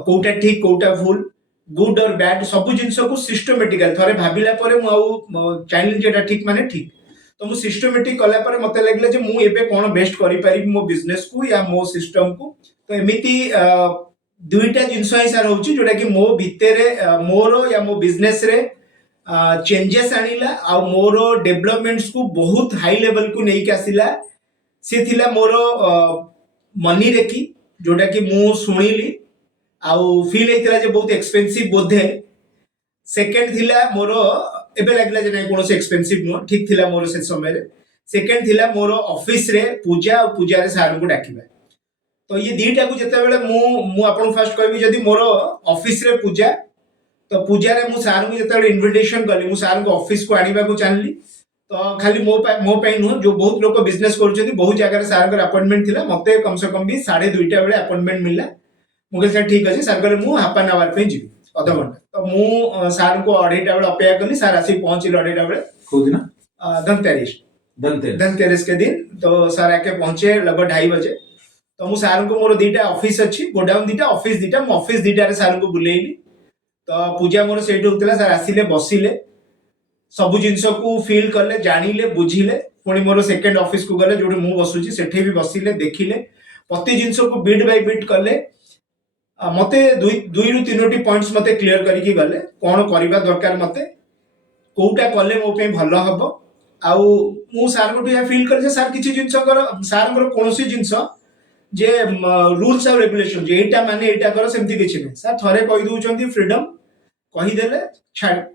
कोउटा ठीक कोउटा भूल, गुड और बैड सब जिनस को सिस्टमैटिकल थरे भाबिला परे मु आउ चाइनिल जेटा ठीक माने ठीक। तो मु सिस्टमैटिक कला परे मते लागले जे मु एबे कोन बेस्ट करि पारि मो बिजनेस को या मो सिस्टम को। तो एमिति दुईटा जिनस ही सार होची जोटा कि मो भितरे मोरो या मो बिजनेस रे चेंजेस आनिला आ मोरो डेवलपमेंट्स को बहुत हाई लेवल को नहीं आसिला। से थिला मोरो मनी रेकी जोटा कि मु सुनिली आउ फील हेतिला जे बहुत एक्सपेंसिव बोधे। सेकंड थिला मोरो एबे लागला जे नै कोनोसे एक्सपेंसिव नो ठीक थिला मोरो से समय रे। सेकंड थिला मोरो ऑफिस रे पूजा और पूजा रे सार को डाकिबा। तो ये दीटा को जते बेले मु आपन फर्स्ट कहबी जदी मोरो ऑफिस रे पूजा, तो पूजा रे मु सार को जते इनविटेशन कली मु सार को ऑफिस को आनिबा को चाहली। तो खाली मो पे नुह जो बहुत लोग बिजनेस करछथि बहुत जगह रे सार को अपॉइंटमेंट थिला, मते कम से कम भी 2:30 बेले अपॉइंटमेंट मिलला। मु कहले सर ठीक अछि सर कहले मु हाफ एन आवर पे जीवी आधा घंटा। तो मु सार को 2:30 बेले अपेक्षा कली, सार आसी पहुंचिल 2:30 बेले। को दिन धनतेरस के दिन। तो सार आके पहुंचे लगभग 2:30 बजे। तो मु सार को मोर दीटा ऑफिस अछि, गोडाउन दीटा ऑफिस दीटा, मु ऑफिस दीटा रे सार को बुलेइली। तो पूजा मोर सेठ होतला, सार आसिले बसिले सब जिंस को फील करले जानिले बुझिले। पुणी मोर सेकंड ऑफिस को गले जोटे मु बसुची सेठे भी बसिले देखिले प्रति जिंस को बिट बाय बिट करले। मते 2 रु 3टी पॉइंट्स मते क्लियर करिकि गले कोन करिबा दरकार, मते कोउटा कले मो पे भलो हबो। आउ मु सार को या फील कर जे सार किछि जिंस कर सार को कोनोसी जिंस जे रूल्स और रेगुलेशन जे एटा माने एटा कर सेमति किछि नै। सार थरे कहि दउचंती फ्रीडम कहि देले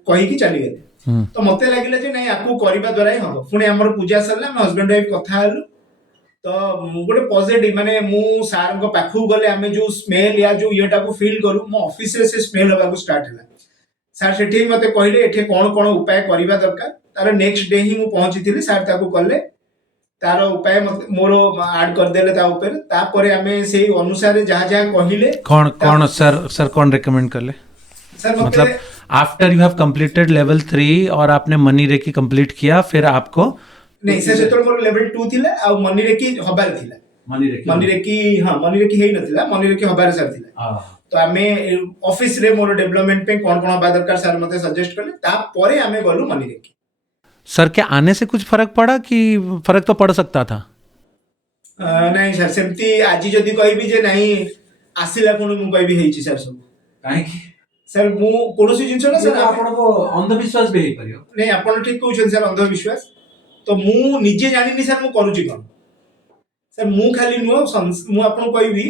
कहि कि चली गेले। तो मते लागिला जे नै आकू करिबा द्वारा ही हबो। पुणी हमर पूजा सरला, हम हस्बैंड वाइफ कथा हलु। तो गोटे पॉजिटिव माने मु सार को पाखु गले आमे जो स्मेल या जो येटा को फील करू मो ऑफिस रे से स्मेल होबा को स्टार्ट हला। सार सेठी मते कहले एठे कोन कोन उपाय करिबा दरकार। तार नेक्स्ट डे ही मु पहुंचीतिली, सार ताकू कले तार उपाय मोर ऐड कर देले ता ऊपर। तापरे आमे सेही अनुसार जहां जहां कहिले कौन सर कौन रेकमेंड करले सर मतलब after you have completed level 3 और आपने मनी रेकी कंप्लीट किया फिर आपको नहीं सर सेतल मोर लेवल 2 थिला आ मनी रेकी हबार थिला। मनी रेकी हां मनी रेकी हेई नथिला, मनी रेकी हबार सर थिला। तो आमे ऑफिस रे मोर डेवलपमेंट पे कोन कोन हबा दरकार सार मते सजेस्ट करले। तापरे आमे गलु मनी रेकी। सर के आने से कुछ फर्क पड़ा कि फर्क तो पड़ सकता था? नहीं सर सेमती आज जदी कहबी जे नहीं आसिला कोन मु कहबी हेची सर सब काहे कि सर मु कोनोसी जिंस ना सर आपण को अंधविश्वास भी हेई परियो नहीं आपण ठीक कहउछन सर अंधविश्वास। तो मु निजे जानिनी सर मु करूची कोन सर मु खाली नुह मु आपण कहबी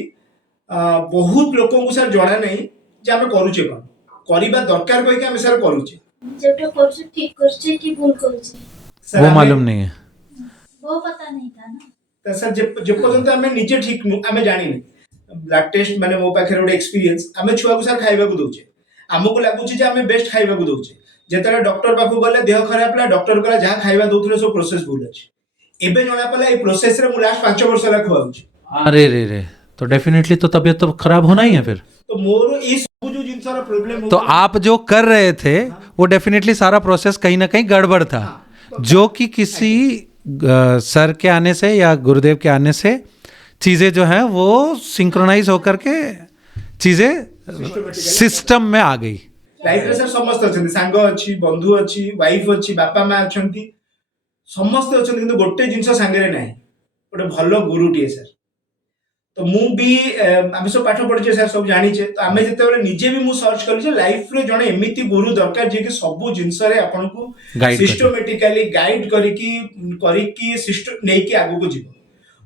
बहुत लोगों को सर जणा नहीं जे हम करूचे कोन करिबा दरकार कहि के हम सर करूचे जेटा करछे ठीक करछे कि भूल करछे वो मालूम नहीं है, वो पता नहीं था ना। तो सर जे पर्यंत हमें निजे ठीक हमें जानिनी ब्लड टेस्ट माने मो पाखे रोड एक्सपीरियंस हमें छुआ को सर खाइबा को दोचे हमको लागुची जे हमें बेस्ट खाइबा को दोचे। जेतरा डॉक्टर पाखु गले देह खराब ला डॉक्टर कला जहां खाइबा दोथले सो प्रोसेस भूल अछि। एबे जणा पला ए प्रोसेस रे मु लास्ट 5 वर्ष ला खुआउची। अरे रे रे तो डेफिनेटली तो तबीयत तो खराब होना ही है फिर। तो मोर ई सब जो जिंस रा प्रॉब्लम तो आप जो कर रहे थे वो डेफिनेटली सारा प्रोसेस कहीं ना कहीं गड़बड़ था, जो कि किसी सर के आने से या गुरुदेव के आने से चीज़ें जो हैं वो सिंक्रोनाइज होकर के चीज़ें सिस्टम में आ गई। लाइफ रे सर समस्त अछन सांग अछि बंधु अछि वाइफ अछि बापा मां अछंती समस्त अछन किंतु गोटे जिंस सांगे रे नाही गोटे भलो गुरु टिए सर। तो मु भी आमे सब पाठ पढिचे सर सब जानि छे। तो आमे जते बेले निजे भी मु सर्च करि जे लाइफ रे जणे एमिति गुरु दरकार जे कि सब जिंस रे आपन को सिस्टमैटिकली गाइड करिकि सिस्टम नै कि आगु को जीवो।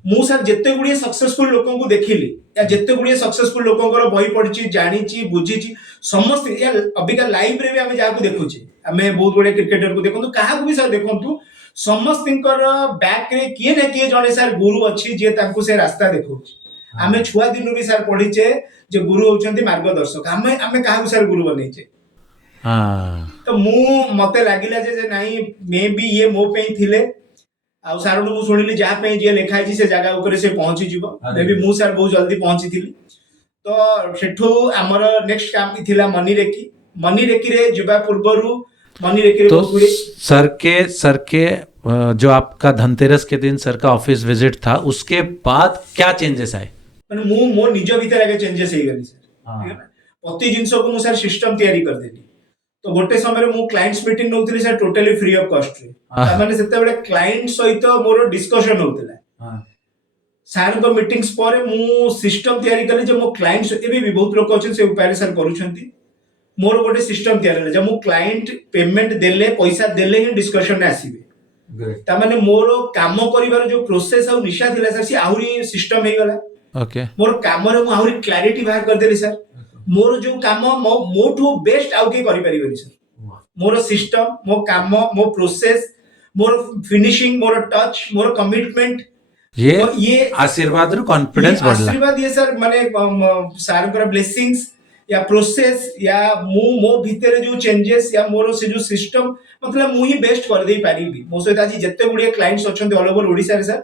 मु सर जिते गुड़िए सक्सेसफुल लोक को देखिली या जिते गुड़िए सक्सेसफुल लोकंकर बही पढ़ी जानी बुझी समस्त या अबिका लाइव रे भी आम जहाँ देखुचे आम बहुत गुड़े क्रिकेटर को देखो क्या भी सर देखु समस्त बैक रे किए ना किए जड़े सर गुरु अच्छी जी से रास्ता देखा आम छुआ दिन भी सर पढ़ीचे जे गुरु होचंती मार्गदर्शक आम आम क्या सर गुरु बनईचे तो मते लागिला जे नहीं मे भी ये मो पे थिले आ सार मु सुनिली जहाँ पे जे लिखा है से जगह ऊपर से पहुंची जीवो मे भी मु सर बहुत जल्दी पहुंची थिली तो सेठू हमर नेक्स्ट काम थिला मनी रेकी रे जिबा पूर्वरु मनी रेकी रे तो सर के जो आपका धनतेरस के दिन सर का ऑफिस विजिट था उसके बाद क्या चेंजेस आए माने मु मो निज भीतर आगे चेंजेस हे गली सर ठीक है ना प्रति जिंस को मु सर सिस्टम तैयारी कर देली तो गोटे समय मु क्लाइंट्स मीटिंग नउतली sir totally free of cost रे माने सेते बेले क्लाइंट सहित मोर डिस्कशन होतला सर को मीटिंग्स पर मु सिस्टम तैयारी कले जे मो क्लाइंट्स एबे भी बहुत लोक अछि से उपाय सर करूछंती मोर गोटे सिस्टम तैयारी ले जे मु क्लाइंट पेमेंट देले पैसा देले ही डिस्कशन में आसीबे ता माने मोर काम करिवार जो प्रोसेस आ निशा थिला सर सी आहुरी सिस्टम हे गला ओके मोर काम रे मु आहुरी क्लैरिटी बाहर कर देली सर मोर जो काम मोठू बेस्ट आउ के करि परिबेनी सर मोर सिस्टम मो काम मो प्रोसेस मोर फिनिशिंग मोर टच मोर कमिटमेंट ये आशीर्वाद रो कॉन्फिडेंस बढ़ला आशीर्वाद ये सर माने सर को ब्लेसिंग्स या प्रोसेस या मो भीतर जो चेंजेस या मोर से जो सिस्टम मतलब मु ही बेस्ट कर दे पारिबी मो सहित आज जत्ते गुडिया क्लाइंट्स अछंती ऑल ओवर ओडिसा रे सर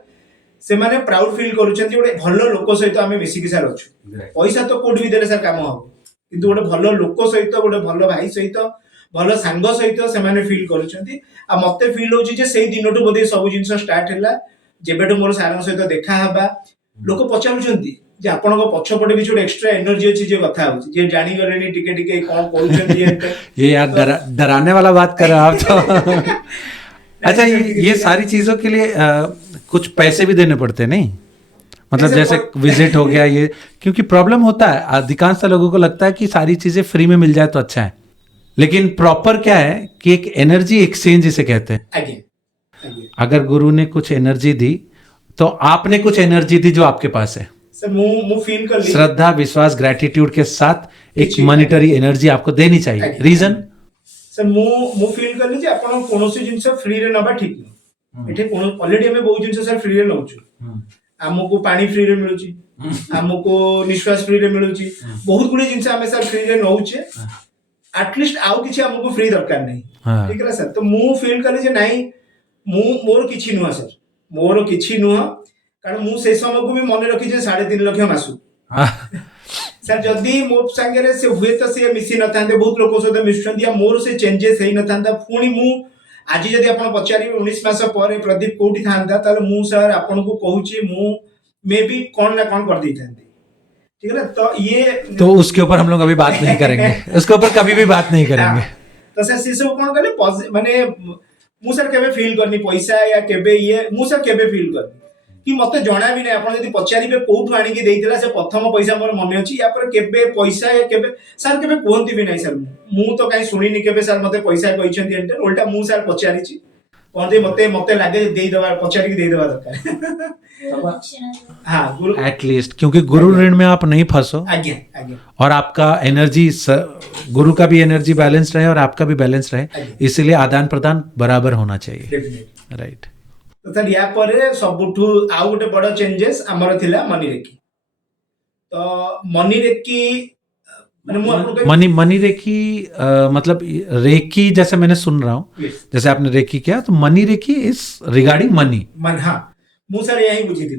से माने प्राउड फील करूछंती गोटे भलो लोक सहित आमे मिसी के सर अछु पैसा तो कोड भी देले सर काम हो किंतु गोटे भलो लोक सहित गोटे भलो भाई सहित भलो सांग सहित से माने फील करूछंती आ मते फील होची जे सेही दिनटू बोधे सब जिंस स्टार्ट हैला जेबेटू मोर सारंग सहित देखा हबा लोक पचारुछंती जे आपन को पछपटे भी छोटे एक्स्ट्रा एनर्जी अछि जे कथा होची जे जानि गलेनी टिके टिके कोन करूछंती ये यार डराने वाला बात कर रहे हो आप तो अच्छा ये सारी चीजों के लिए कुछ पैसे भी देने पड़ते नहीं मतलब जैसे विजिट हो गया ये क्योंकि प्रॉब्लम होता है अधिकांश लोगों को लगता है कि सारी चीजें फ्री में मिल जाए तो अच्छा है लेकिन प्रॉपर क्या है कि एक एनर्जी एक्सचेंज इसे कहते हैं अगर गुरु ने कुछ एनर्जी दी तो आपने कुछ एनर्जी दी जो आपके पास है सर मु फील कर ली श्रद्धा विश्वास ग्रेटिट्यूड के साथ एक मॉनिटरी एनर्जी आपको देनी चाहिए रीजन सर मु फील कर ली जे आपण कोनोसी जिंस फ्री रे नबा ठीक न एठे कोन ऑलरेडी हमें बहुत जिंस सर फ्री रे नउछु हमको पानी फ्री रे मिलुची हमको निश्वास फ्री रे मिलुची बहुत गुडे जिंस हमें सर फ्री रे नउचे एटलीस्ट आउ किछि हमको फ्री दरकार नहीं ठीक है सर तो मु फील कर जे नहीं मोर किछि नुहा सर मोर किछि नुहा कारण मु से समय को भी मन रखी जे 3.5 लाख मासु सर जदि मो संगे से हुए तो से मिसी न थांदे बहुत लोक सहित मिसुछंती या मोर से चेंजेस हेई न थांदा पुणी मु आज जदि आपण पचारि 19 मास पर प्रदीप कोठी थांदा ताले मु सर आपण को कहूची मु मे भी कोन ना कोन कर दी थांदी ठीक है ना तो ये तो उसके ऊपर हम लोग अभी बात नहीं करेंगे उसके ऊपर कभी भी बात नहीं करेंगे तो सर से सब कोन कले माने मु सर केबे फील करनी पैसा या केबे ये मु सर केबे फील करनी कि मते जणा भी नै आपण यदि पचारिबे कोठु आनी के देइतिला से प्रथम पैसा मोर मने अछि या पर केबे पैसा या केबे सर केबे कोहंती भी नै सर मु तो काई सुनिनी केबे सर मते पैसा कहिसंती एंटर उल्टा मु सर पचारिछि कोहंती मते लागे देई देबा पचारि के देई देबा दरकार हां गुरु एटलीस्ट क्योंकि गुरु ऋण में आप नहीं फंसो आगे और आपका एनर्जी गुरु का भी एनर्जी बैलेंस रहे और आपका भी बैलेंस रहे इसलिए आदान प्रदान बराबर होना चाहिए राइट तो सर या पर सबुठू आउ गोटे बड़ चेंजेस हमर थिला मनी रेकी तो मनी रेकी मनी रेकी मतलब रेकी जैसे मैंने सुन रहा हूँ जैसे आपने रेकी किया तो money reiki is regarding money हाँ मु सर यही बुझी थी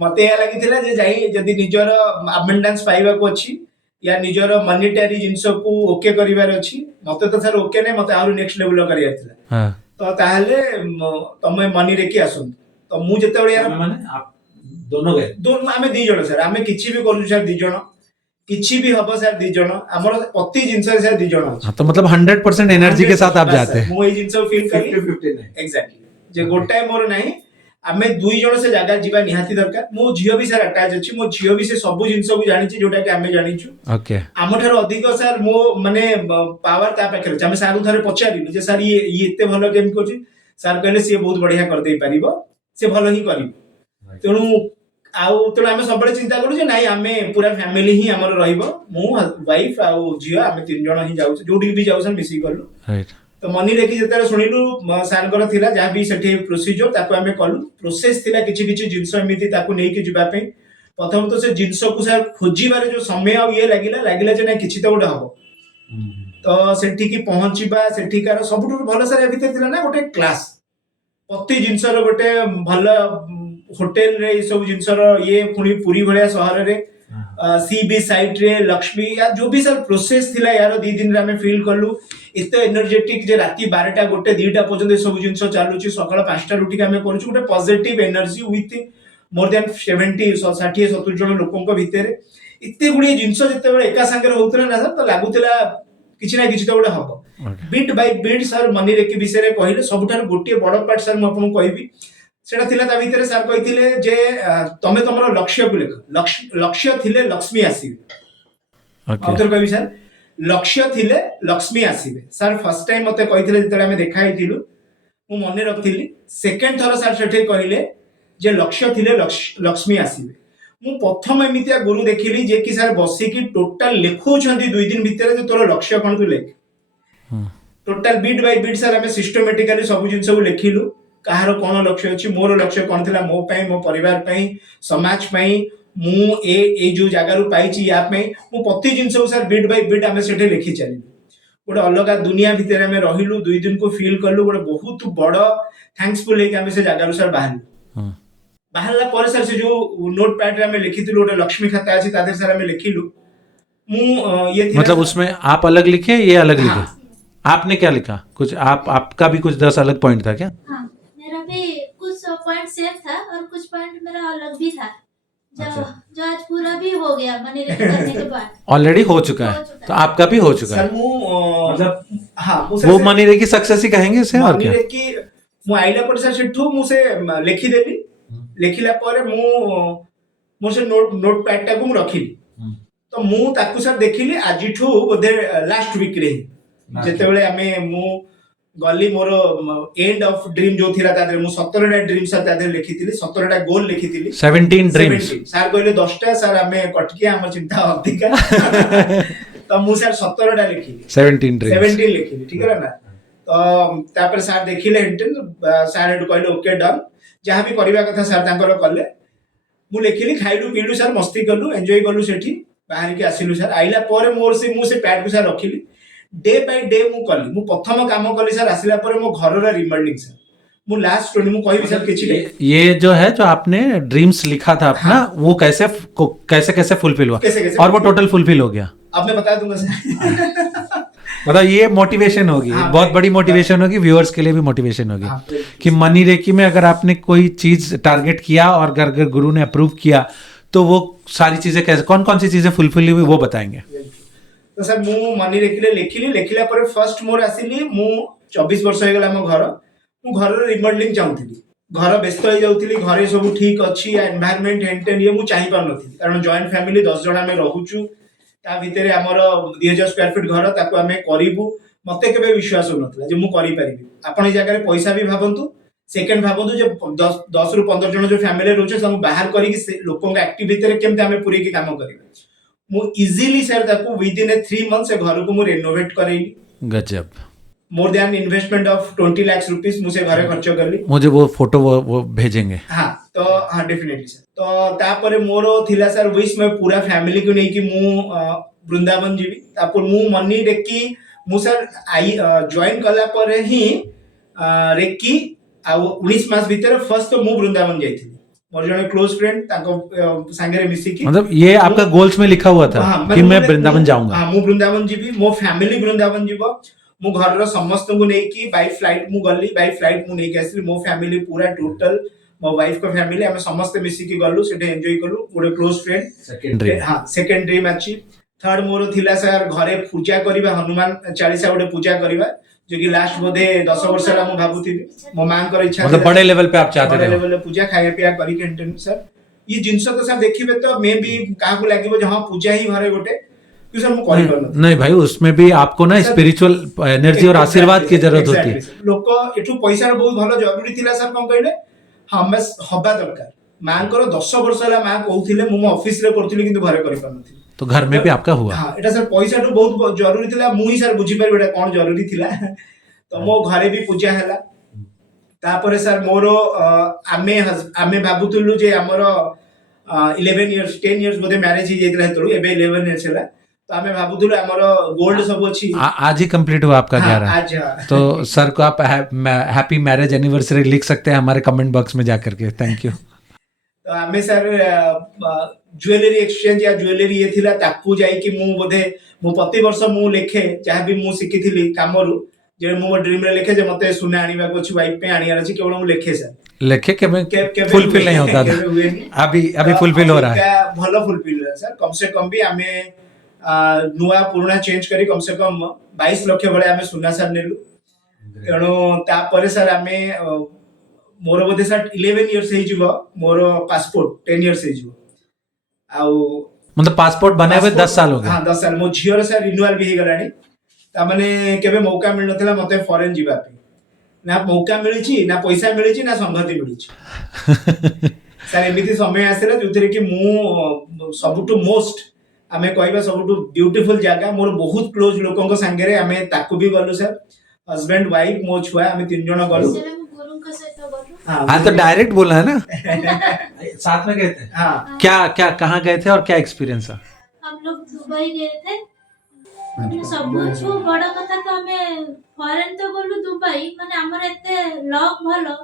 मते या लगी थिला जे जाई जदी निजर अबंडेंस पाइबा को अछि या निजर मॉनेटरी जिंस को ओके करिवार अछि मते तो सर ओके नै मते आरो नेक्स्ट लेवल करियार थिला हां तो ताहले तमे मनी रेकी आसन तो मु जते बळे यार माने आप दोनों आमे दी जण सर आमे किछि भी करू सर दी जण किछि भी हबो सर दी जण हमर प्रति जिंस सर दी जण हां तो मतलब 100% एनर्जी के साथ आप जाते हैं मु ए जिंस फील करी 50-50 एग्जैक्टली जे गोटाय मोर नाही आमे दुई जण से जागा जीवा निहाती दरकार मो जियो भी सर अटैच अछि मो जियो भी से सब जिंस को जानि छी जोटा के आमे जानि छु ओके आमठार अधिक सर मो माने पावर ता पाखरे छ आमे सारू थारे पचारिलु जे सर ये एते भलो गेम करछि सर कहले से बहुत बढ़िया कर दे परिबो से भलो ही करिबो तेणु तेणु आम सब चिंता करूँ जे नाई आम पूरा फैमिली ही आमर रु वाइफ आउ झील आम 3 जण ही जाऊ जो भी जाऊन मिसिक गलु राइट तो मनी रेकी जिते शुणिलु सार थिला जहाँ भी सेठी प्रोसीजर ताको आम कलु प्रोसेस थिला किछि किछि जिंस एमिति ताको नेकी जिबा पे प्रथम तो से जिंस को सर खोजिबारे जो समय आ ये लागिला जे ना किछि तो गोटे हबो तो सेठी की पहुंचीबा सेठिकार सबुठु भल सर भीतर थिला ना गोटे क्लास प्रति जिंसर गोटे भल होटेल रे सब जिंसर ये पुणी पुरी भलिया शहर रे सी बी साइट रे लक्ष्मी या जो भी सर प्रोसेस थिला यार 2 दिन रे हमें फील करलु एते एनर्जेटिक जे राती 12टा गोटे 2टा पर्यंत सब जिंस चालुची सकाळ 5टा उठी के हमें करछु गोटे positive energy with more than 70 60 70 जन लोकंक भितर एते गुडी जिंस जते बेले एका संगे होतला ना सर तो लागुतला किछि ना किछि तो गोटे हबो bit by bit sir money reiki विषय रे कहिले सबठार गोटे बड़ पार्ट सर म आपन कहबी सेटा थिला ता भितर सर कहिथिले जे तमे तमरो लक्ष्य को लेख लक्ष्य थिले लक्ष्मी आसीबे ओके कहबी सर लक्ष्य थिले लक्ष्मी आसीबे सर फर्स्ट टाइम मते कहिथिले जते हमें देखाइथिलु मु मने रखथिली सेकंड थरो सर सेठे कहिले जे लक्ष्य थिले लक्ष्मी आसीबे मु प्रथम एमितिया गुरु देखिली जे कि सर बसी की टोटल लिखौछंती 2 दिन भितर जे तोर लक्ष्य कोन तू लेख total bit by bit sir हमें सिस्टमैटिकली सब जिंस को लिखिलु कहार कोन लक्ष्य अछि मोर लक्ष्य कोन थिला मो पई मो परिवार पई समाज पई मु ए जो जगह रु पाइछि या पई मु प्रति जिंस को सर बिट बाय बिट हमें सेठे लिखि चली गोटे अलग दुनिया भितर हमें रहिलु 2 दिन को फील करलु गोटे बहुत बड़ थैंक्सफुल है कि हमें से जगह रु सर बाहरला पर सर से जो नोट पैड रे हमें लिखिथिलु गोटे लक्ष्मी खाता अछि तादर सर हमें लिखिलु मु ये मतलब उसमें आप अलग लिखे ये अलग लिखे आपने क्या लिखा कुछ आपका भी कुछ 10 अलग पॉइंट था क्या हाँ मेरा भी कुछ पॉइंट सेम था और कुछ पॉइंट मेरा अलग भी था जो अच्छा। जो आज पूरा भी हो गया मनी रेकी करने के बाद ऑलरेडी हो चुका है तो आपका भी हो चुका सर है मु मतलब हां वो मनी रेकी सक्सेस ही कहेंगे इसे और मनी क्या रेकी मु आइला पर सर सेठू मु से लिखि देली लिखिला पर मु से नोट पैड टा को मु रखिली तो मु ताकू सर देखिली आजिठू बोधे लास्ट वीक रे जेते बेले हमें मु गली मोर एंड ऑफ ड्रीम जो थिला तादरे मु 17टा ड्रीम सर तादरे लिखिथिली 17टा गोल लिखिथिली 17 ड्रीम्स सर कहले 10टा सर हमें कटके हमर चिंता अधिका तो मु सर 17टा लिखिली 17 ड्रीम्स 17 लिखिली ठीक है ना तो तापर सर देखिले इंटेंस सर हेड कहले ओके डन जहां भी करबा कथा सर तांकर कले मु लिखिली खाइलु पीलु सर मस्ती करलु एन्जॉय करलु सेठी बाहर के आसिलु सर आइला पर मोर से मु से पैड को सर रखिली डे बाय डे मु कली मु प्रथम काम कली सर आसिला पर मो घर रा रिमाइंडिंग सर मु लास्ट नु कहबी सर किछि ये जो है जो आपने ड्रीम्स लिखा था अपना वो कैसे फुलफिल हुआ कैसे और वो टोटल फुलफिल हो गया अब मैं बता दूंगा सर मतलब ये मोटिवेशन होगी हाँ, बहुत बड़ी मोटिवेशन होगी व्यूअर्स के लिए भी मोटिवेशन होगी हाँ, कि मनी रेकी में अगर आपने कोई चीज टारगेट किया और अगर गुरु ने अप्रूव किया तो वो सारी चीजें कैसे कौन कौन सी चीजें फुलफिल हुई वो बताएंगे तो सर मु मनी रेकिले लिखिला पर फर्स्ट मोर आसिली मु 24 वर्ष हो गला मो घर मु घर रिमॉडलिंग चाहूतिली घर व्यस्त हो जाउतिली घरे सब ठीक अछि एनवायरनमेंट हेंटेन ये मु चाहि पार नथि कारण जॉइंट फैमिली 10 जण में रहूछु ता भितरे हमर 2000 स्क्वायर फीट घर ताको हमें करिवु मते केबे विश्वास होनथला जे मु करि परिबि आपण ए जगह रे पैसा भी भाबंतु सेकंड भाबंतु जे 10 रु 15 जण जो फैमिली रहउछ सब बाहर करी कि लोकन के एक्टिविटी रे केमते हमें पूरी के काम करिवे मु इजीली सर ताको विद इन 3 मंथ्स से घर को मु रेनोवेट करैली गजब more than investment of 20 lakh rupees मुझे घरे खर्च करली मुझे वो फोटो वो भेजेंगे हाँ तो हाँ डेफिनेटली सर तो तापर मोर थिला सर विश मैं पूरा फैमिली को नहीं कि मु वृंदावन जीवी तापर मु मनी रेकी मु सर आई जॉइन कला पर ही रेकी आ 19 मास भीतर फर्स्ट तो मु वृंदावन जाइथिली मोर जने क्लोज फ्रेंड ताको संगे रे मिसी की मतलब ये आपका गोल्स में लिखा हुआ था कि मैं वृंदावन जाऊंगा हां मु वृंदावन जीवी मो फैमिली वृंदावन जीवो मु घर रो समस्त को नै की बाय फ्लाइट मु गल्ली बाय फ्लाइट मु नै के आसली मो फैमिली पूरा टोटल मो वाइफ को फैमिली हम समस्त मिसी की गल्लु सेटे एन्जॉय करलु गोटे क्लोज फ्रेंड सेकंड ड्रीम अछि थर्ड मोर थिला सर घरे पूजा करबा हनुमान 40 गोटे पूजा करबा जो कि लास्ट बोधे 10 वर्ष ला मु भाबुती मो मां कर इच्छा मतलब बड़े लेवल पे आप चाहते थे बड़े लेवल पे पूजा खाया पिया करी के सर ये जिंस तो सर देखिबे तो मे भी का को लागिबो जहां पूजा ही घरे गोटे नहीं भाई उसमें भी आपको ना स्पिरिचुअल एनर्जी और आशीर्वाद की जरूरत होती है लोक एठू पैसा बहुत भलो जरूरी थिला सर कोन कहले हम हबा दरकार मांकर 10 वर्ष है माँ कहते मो ऑफिस रे करथिली किंतु घरे करि पारनथि तो घर में भी आपका हुआ? हाँ एटा सर पैसा तो बहुत जरूरी थिला मु ही सर बुझी पारि बेटा कोन जरूरी थिला तो मो घरे भी पूजा हैला तापरे सर मोर आमे आमे भाबुतुलु जे हमर 11 इयर्स 10 इयर्स बोधे मैरिज ही जेतला हेतु एबे 11 इयर्स हैला तो आमे भाबुतुलु हमर गोल्ड सब अछि आज ही कंप्लीट हुआ आपका 11? आज हाँ। तो सर को आप हैप्पी मैरिज एनिवर्सरी लिख सकते हैं हमारे कमेंट बॉक्स में जाकर के। Thank you. तो आमे सर ज्वेलरी एक्सचेंज या ज्वेलरी ये थिला ताकू जाई कि मु बोधे मु प्रति वर्ष मु लेखे जहाँ भी मु शिखिथिली कामरू जे मु ड्रीम रे लेखे जे मते सुना आनिबा को अछि वाइफ पे आनियार अछि केवल मु लेखे सर लेखे के फुलफिल नहीं होता था। अभी फुलफिल हो रहा है। भलो फुलफिल हो रहा है सर कम से कम भी आमे नुआ पुराना चेंज करी कम से कम 22 लाख भले आमे सुना सर नेलु तेणु तापर सर आमे मोर बोधे सर 11 इयर्स हे जिवो मोर पासपोर्ट 10 इयर्स हे जिवो आउ मतलब पासपोर्ट बने हुए 10 साल हो गए? हाँ 10 साल मो झियर सर रिन्यूअल भी हे गलानी ता माने केबे मौका मिल नथला मते फॉरेन जिबा पे ना मौका मिलिछि ना पैसा मिलिछि ना संगति मिलिछि सर एमिति समय आसेला जोथरे कि मु सबटु मोस्ट आमे कहबा सबटु ब्यूटीफुल जगह मोर बहुत क्लोज लोकंक संगे रे आमे ताकू भी गलु सर हस्बैंड वाइफ मो छुआ आमे तीन जण गलु हाँ तो डायरेक्ट बोला है ना। साथ में गए थे? हाँ क्या कहाँ गए थे और क्या एक्सपीरियंस था? हम लोग दुबई गए थे माने सबुठु बड़ कथा तो हमें फॉरेन तो गलु दुबई माने हमर एते लक भलो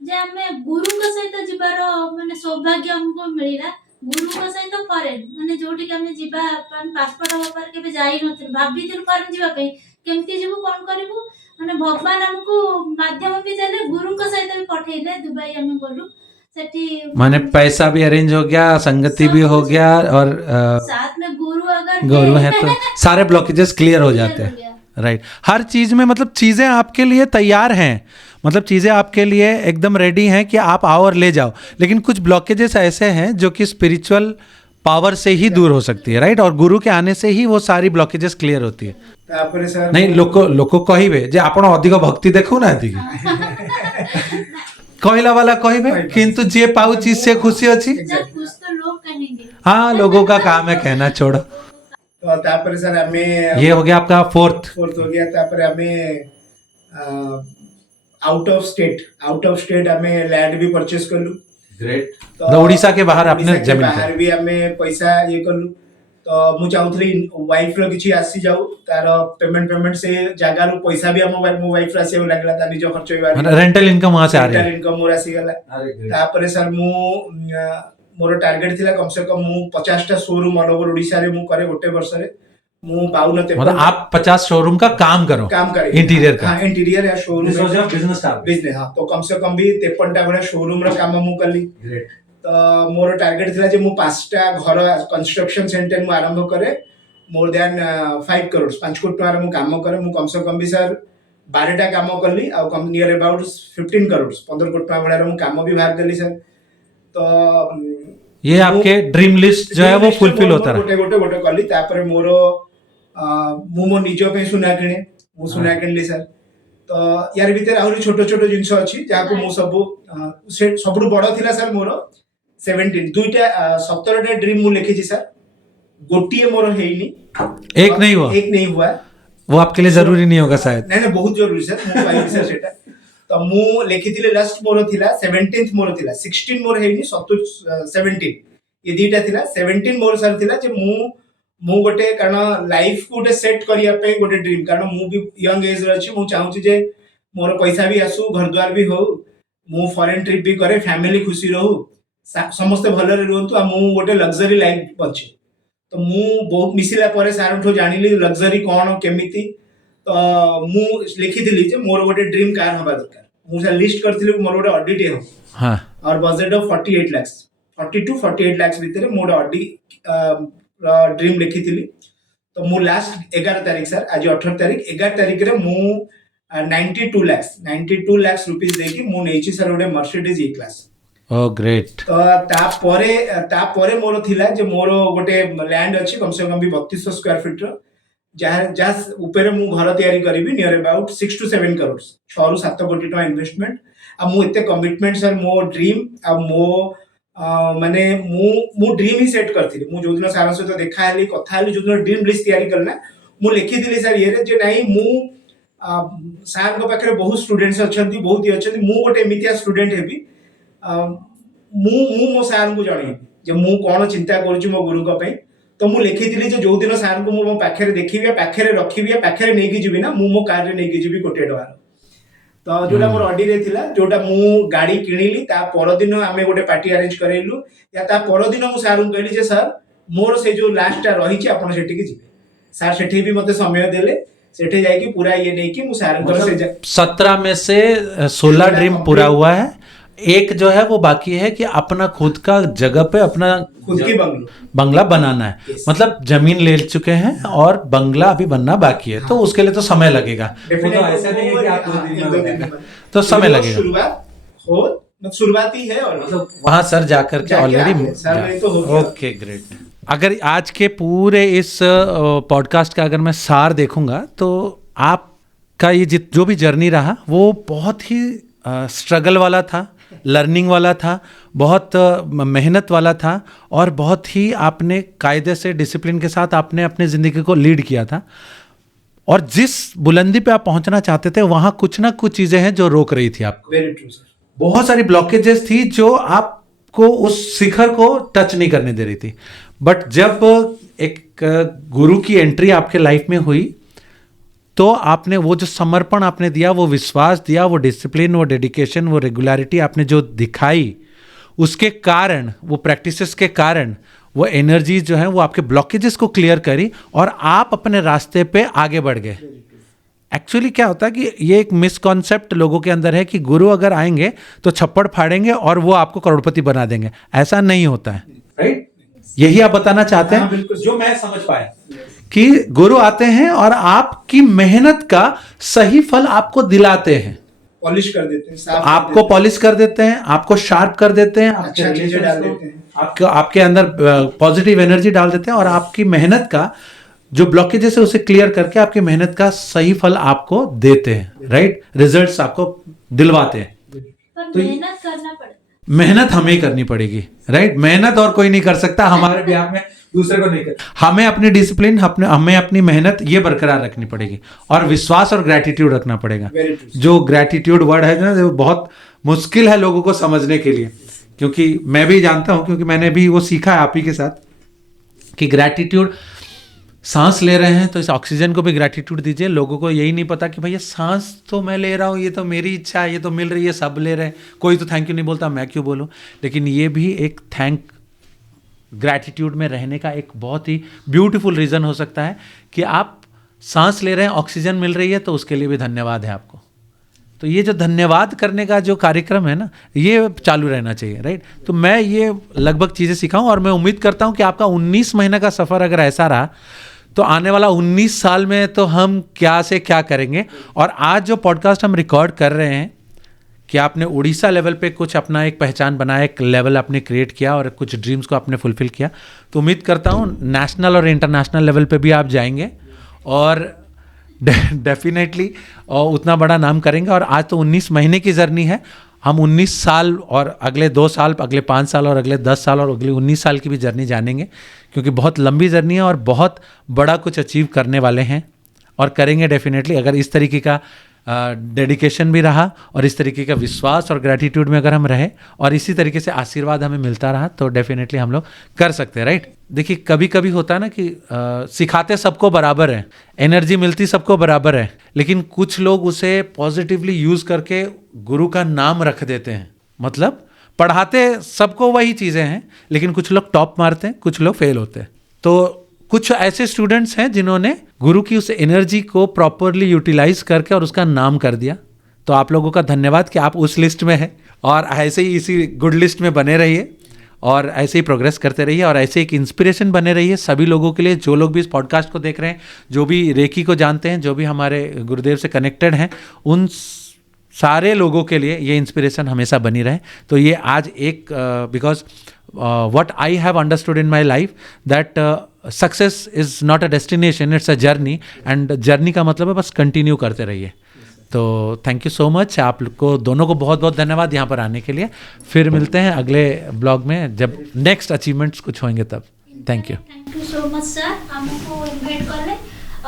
जे हमें गुरु के सहित जिबार माने सौभाग्य हमको मिलिला गुरु के सहित फॉरेन माने जोटी के हमें जिबा पासपोर्ट होपर के जाई नथि भाबी थिर फॉरेन जिबा पे केमती जिबु कोन करिवु माने भगवान हमको माध्यम भी देले गुरु के सहित भी पठेइले दुबई हमें गलु सेठी माने पैसा भी अरेंज हो गया, संगति भी हो गया और साथ में गुरु है तो सारे ब्लॉकेजेस क्लियर हो जाते हैं। राइट हर चीज में मतलब चीजें आपके लिए तैयार हैं, मतलब चीजें आपके लिए एकदम रेडी हैं कि आप आओ और ले जाओ, लेकिन कुछ ब्लॉकेजेस ऐसे हैं जो कि स्पिरिचुअल पावर से ही दूर हो सकती है। राइट और गुरु के आने से ही वो सारी ब्लॉकेजेस क्लियर होती है। तापरे सर नहीं लोक कहिबे जे आपण अधिक भक्ति देखु ना थी कहला वाला कहिबे किंतु जे पाउची से खुशी अछि कुछ तो लोग कहेंगे हाँ लोगों का काम है कहना छोड़ो। तो तापरे सर हमें ये हो गया आपका फोर्थ हो गया तापरे हमें आउट ऑफ स्टेट हमें लैंड भी परचेस करलु। ग्रेट। तो उड़ीसा के बाहर आपने जमीन बाहर भी हमें पैसा ये करलु तो मु चाहूथली वाइफ रो किछि आसी जाऊ तार पेमेंट से जागा रो पैसा भी हम मो वाइफ रासे लागला ता निज खर्च भी रेंटल इनकम वहां से आ रही है। रेंटल इनकम मोर आसी गला तापरे सर मु मोर टारगेट थिला कम से कम मु 50 टा शोरूम ऑल ओवर ओडिसा रे मु करे गोटे वर्ष रे मु 52 मतलब आप 50 शोरूम का काम करे इंटीरियर का? हां इंटीरियर या शोरूम बिजनेस हां तो कम से कम भी 53 टा बड़ा शोरूम रो काम मु करली। ग्रेट। तो मोर टारगेट थिला जे मु 5टा घर कंस्ट्रक्शन सेंटर मु आरंभ करे मोर देन 5 करोड़ 5 कोटी टका मु काम करे मु कम से कम भी सर 12टा काम करली आ कम नियर अबाउट 15 करोड़ 15 कोटी टका बड़ा मु काम भी बाहर देली सर। तो ये आपके ड्रीम लिस्ट जो है वो फुलफिल होता रहा। गोटे कली तापर मोर मु मो निज पे सुना किने मु सुना किनली सर। तो यार भीतर आहुरी छोट छोट जिंस अछि जाको मु सबु बड़ थिला सर मोर 17 दुईटा 17टा ड्रीम मु लिखी सर गोटिए मोर हेइनी एक नहीं हुआ वो आपके लिए जरूरी नहीं होगा शायद। नहीं बहुत जरूरी सर मु पाइली सर सेटा तो मु लिखिथिले लास्ट मोर थिला 17th मोर थिला 16 मोर हेइनी 17 ये दीटा थिला 17 मोर सर थिला जे मु गोटे कारण लाइफ को गोटे सेट करिया पे गोटे ड्रीम कारण मु भी यंग एज रे अछि मु चाहूची जे मोर पैसा भी आसु घर द्वार भी हो मु फॉरेन ट्रिप भी करे फैमिली खुशी रहू समस्त भले रहतु आ मु गोटे लग्जरी लाइफ बचे। तो मु बहुत मिसिला परे सारठो जानिली लग्जरी कोन केमिति तो मु लिखिदिली जे मोर गोटे ड्रीम कार हबा दरकार मु से लिस्ट करथिली मोर गोटे ऑडी टे हो हां और budget of 48 lakh 40 to 48 lakh भीतर मोर ऑडी ड्रीम लिखिथिली। तो मु लास्ट 11 तारिख सर आज 18 तारिख 11 तारिख रे मु 92 लाख रुपीस देकी मु नेची सर गोटे मर्सिडीज ई क्लास। ओ ग्रेट। तो तापरे मोर थिला जे मोर गोटे लैंड अछि कम से कम भी 3200 स्क्वायर फीट रो जहाँ ऊपर मु घर तैयारी करी नियर अबाउट 6 to 7 करोड़ 6 ରୁ 7 कोटी टका इन्वेस्टमेंट आ मु एते कमिटमेंट सर मो ड्रीम आ मो माने मु ड्रीम ही सेट करथिली मु जो दिन सार सहित देखा हेली कथा हेली जो दिन ड्रीम लिस्ट तैयारी करना मु लिखिथिली सर ये जे नाही मु सार को पाखरे बहुत स्टूडेंट्स अछंती बहुत ही अछंती मु गोटे एमितिया स्टूडेंट हेबी मु मु मो सार को जानि जे मु कोन चिंता करूची मो गुरु को पई तो मु लिखिथिली जे जो दिन सार को मो पाखरे देखिबे पाखरे रखिबे पाखरे नै कि जिबी ना मु मो कार रे नै कि जिबी कोटे डवार तो जोटा मोर ऑडी रे थिला जोटा मु गाड़ी किनिली ता पर दिन आमे गोटे पार्टी अरेंज करेलु या ता पर दिन मु सार कहली जे सर मोर से जो लास्ट टा रही छी आपण सेठी कि जिबे सर सेठी भी मते समय देले सेठी जाई कि पूरा ये नहीं कि मु सार को से 17 में से 16 ड्रीम पूरा हुआ है, एक जो है वो बाकी है कि अपना खुद का जगह पे अपना खुद की बंगला बनाना है। Yes. मतलब जमीन ले चुके हैं और बंगला अभी बनना बाकी है, तो उसके लिए तो समय लगेगा। वो तो ऐसा नहीं है कि आप 2 दिन में हो जाएगा। तो समय लगेगा, शुरुआती है और मतलब वहां सर जाकर के ऑलरेडी। तो ओके ग्रेट। अगर आज के पूरे इस पॉडकास्ट का अगर मैं सार देखूंगा तो आपका ये जो भी जर्नी रहा वो बहुत ही स्ट्रगल वाला था, लर्निंग वाला था, बहुत मेहनत वाला था और बहुत ही आपने कायदे से डिसिप्लिन के साथ आपने अपने ज़िंदगी को लीड किया था। और जिस बुलंदी पे आप पहुंचना चाहते थे वहां कुछ ना कुछ चीज़ें हैं जो रोक रही थी आपको। Very true sir. बहुत सारी ब्लॉकेजेस थी जो आपको उस शिखर को टच नहीं करने दे रही थी। बट जब एक गुरु की एंट्री आपके लाइफ में हुई तो आपने वो जो समर्पण आपने दिया, वो विश्वास दिया, वो डिसिप्लिन, वो डेडिकेशन, वो रेगुलरिटी आपने जो दिखाई, उसके कारण, वो प्रैक्टिसेस के कारण वो एनर्जी जो है वो आपके ब्लॉकेजेस को क्लियर करी और आप अपने रास्ते पे आगे बढ़ गए। एक्चुअली क्या होता है कि ये एक मिसकॉन्सेप्ट लोगों के अंदर है कि गुरु अगर आएंगे तो छप्पड़ फाड़ेंगे और वो आपको करोड़पति बना देंगे। ऐसा नहीं होता है, राइट। यही आप बताना चाहते हैं? बिल्कुल जो मैं समझ पाया कि गुरु आते हैं और आपकी मेहनत का सही फल आपको दिलाते हैं, पॉलिश कर देते हैं, साफ आपको पॉलिश कर देते हैं, आपको शार्प कर देते हैं, अच्छा चीजें डाल देते हैं, आपके अंदर पॉजिटिव एनर्जी डाल देते हैं और आपकी मेहनत का जो ब्लॉकेजेस है उसे क्लियर करके आपकी मेहनत का सही फल आपको देते हैं, राइट? रिजल्ट्स आपको दिलवाते हैं। पर मेहनत करना पड़ता है, मेहनत हमें ही करनी पड़ेगी, राइट? मेहनत और कोई नहीं कर सकता हमारे बिहार में, दूसरे को नहीं कर। हमें अपनी डिसिप्लिन, हमें अपनी मेहनत ये बरकरार रखनी पड़ेगी और विश्वास और ग्रैटिट्यूड रखना पड़ेगा। Very true. जो ग्रैटिट्यूड वर्ड है ना, वो बहुत मुश्किल है लोगों को समझने के लिए, क्योंकि मैं भी जानता हूँ, क्योंकि मैंने भी वो सीखा है आप ही के साथ कि ग्रैटिट्यूड, सांस ले रहे हैं तो इस ऑक्सीजन को भी ग्रैटिट्यूड दीजिए। लोगों को यही नहीं पता कि भैया सांस तो मैं ले रहा हूँ, ये तो मेरी इच्छा है, ये तो मिल रही है, सब ले रहे हैं, कोई तो थैंक यू नहीं बोलता, मैं क्यों बोलूँ? लेकिन ये भी एक ग्रैटिट्यूड में रहने का एक बहुत ही ब्यूटीफुल रीज़न हो सकता है कि आप सांस ले रहे हैं, ऑक्सीजन मिल रही है, तो उसके लिए भी धन्यवाद है आपको। तो ये जो धन्यवाद करने का जो कार्यक्रम है ना, ये चालू रहना चाहिए, राइट? तो मैं ये लगभग चीज़ें सीखा हूँ और मैं उम्मीद करता हूँ कि आपका 19 महीने का सफ़र अगर ऐसा रहा तो आने वाला 19 साल में तो हम क्या से क्या करेंगे। और आज जो पॉडकास्ट हम रिकॉर्ड कर रहे हैं कि आपने उड़ीसा लेवल पे कुछ अपना एक पहचान बनाया, एक लेवल आपने क्रिएट किया और कुछ ड्रीम्स को आपने फुलफिल किया, तो उम्मीद करता हूँ नेशनल और इंटरनेशनल लेवल पे भी आप जाएंगे और डेफिनेटली उतना बड़ा नाम करेंगे। और आज तो 19 महीने की जर्नी है, हम 19 साल और अगले 2 साल, अगले 5 साल और अगले 10 साल और अगले 19 साल की भी जर्नी जानेंगे, क्योंकि बहुत लंबी जर्नी है और बहुत बड़ा कुछ अचीव करने वाले हैं और करेंगे डेफिनेटली। अगर इस तरीके का डेडिकेशन भी रहा और इस तरीके का विश्वास और ग्रैटिट्यूड में अगर हम रहे और इसी तरीके से आशीर्वाद हमें मिलता रहा तो डेफिनेटली हम लोग कर सकते हैं, राइट? देखिए कभी कभी होता है ना कि सिखाते सबको बराबर है, एनर्जी मिलती सबको बराबर है, लेकिन कुछ लोग उसे पॉजिटिवली यूज़ करके गुरु का नाम रख देते हैं। मतलब पढ़ाते सबको वही चीज़ें हैं, लेकिन कुछ लोग टॉप मारते हैं, कुछ लोग फेल होते हैं। तो कुछ ऐसे स्टूडेंट्स हैं जिन्होंने गुरु की उस एनर्जी को प्रॉपरली यूटिलाइज करके और उसका नाम कर दिया। तो आप लोगों का धन्यवाद कि आप उस लिस्ट में हैं और ऐसे ही इसी गुड लिस्ट में बने रहिए और ऐसे ही प्रोग्रेस करते रहिए और ऐसे एक इंस्पिरेशन बने रहिए सभी लोगों के लिए। जो लोग भी इस पॉडकास्ट को देख रहे हैं, जो भी रेकी को जानते हैं, जो भी हमारे गुरुदेव से कनेक्टेड हैं, उन सारे लोगों के लिए ये इंस्पिरेशन हमेशा बनी रहे। तो ये आज एक because what I have understood in my life that success is not a destination, it's a journey, and journey का मतलब है बस कंटिन्यू करते रहिए। तो थैंक यू सो मच, आप लोग को दोनों को बहुत बहुत धन्यवाद यहाँ पर आने के लिए। फिर मिलते हैं अगले ब्लॉग में जब नेक्स्ट अचीवमेंट्स कुछ होंगे तब। Thank you so much sir, हमको इनवाइट कले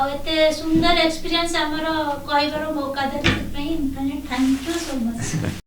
और एते सुंदर एक्सपीरियंस हमरो कहबार मौका देते, थैंक यू सो मच।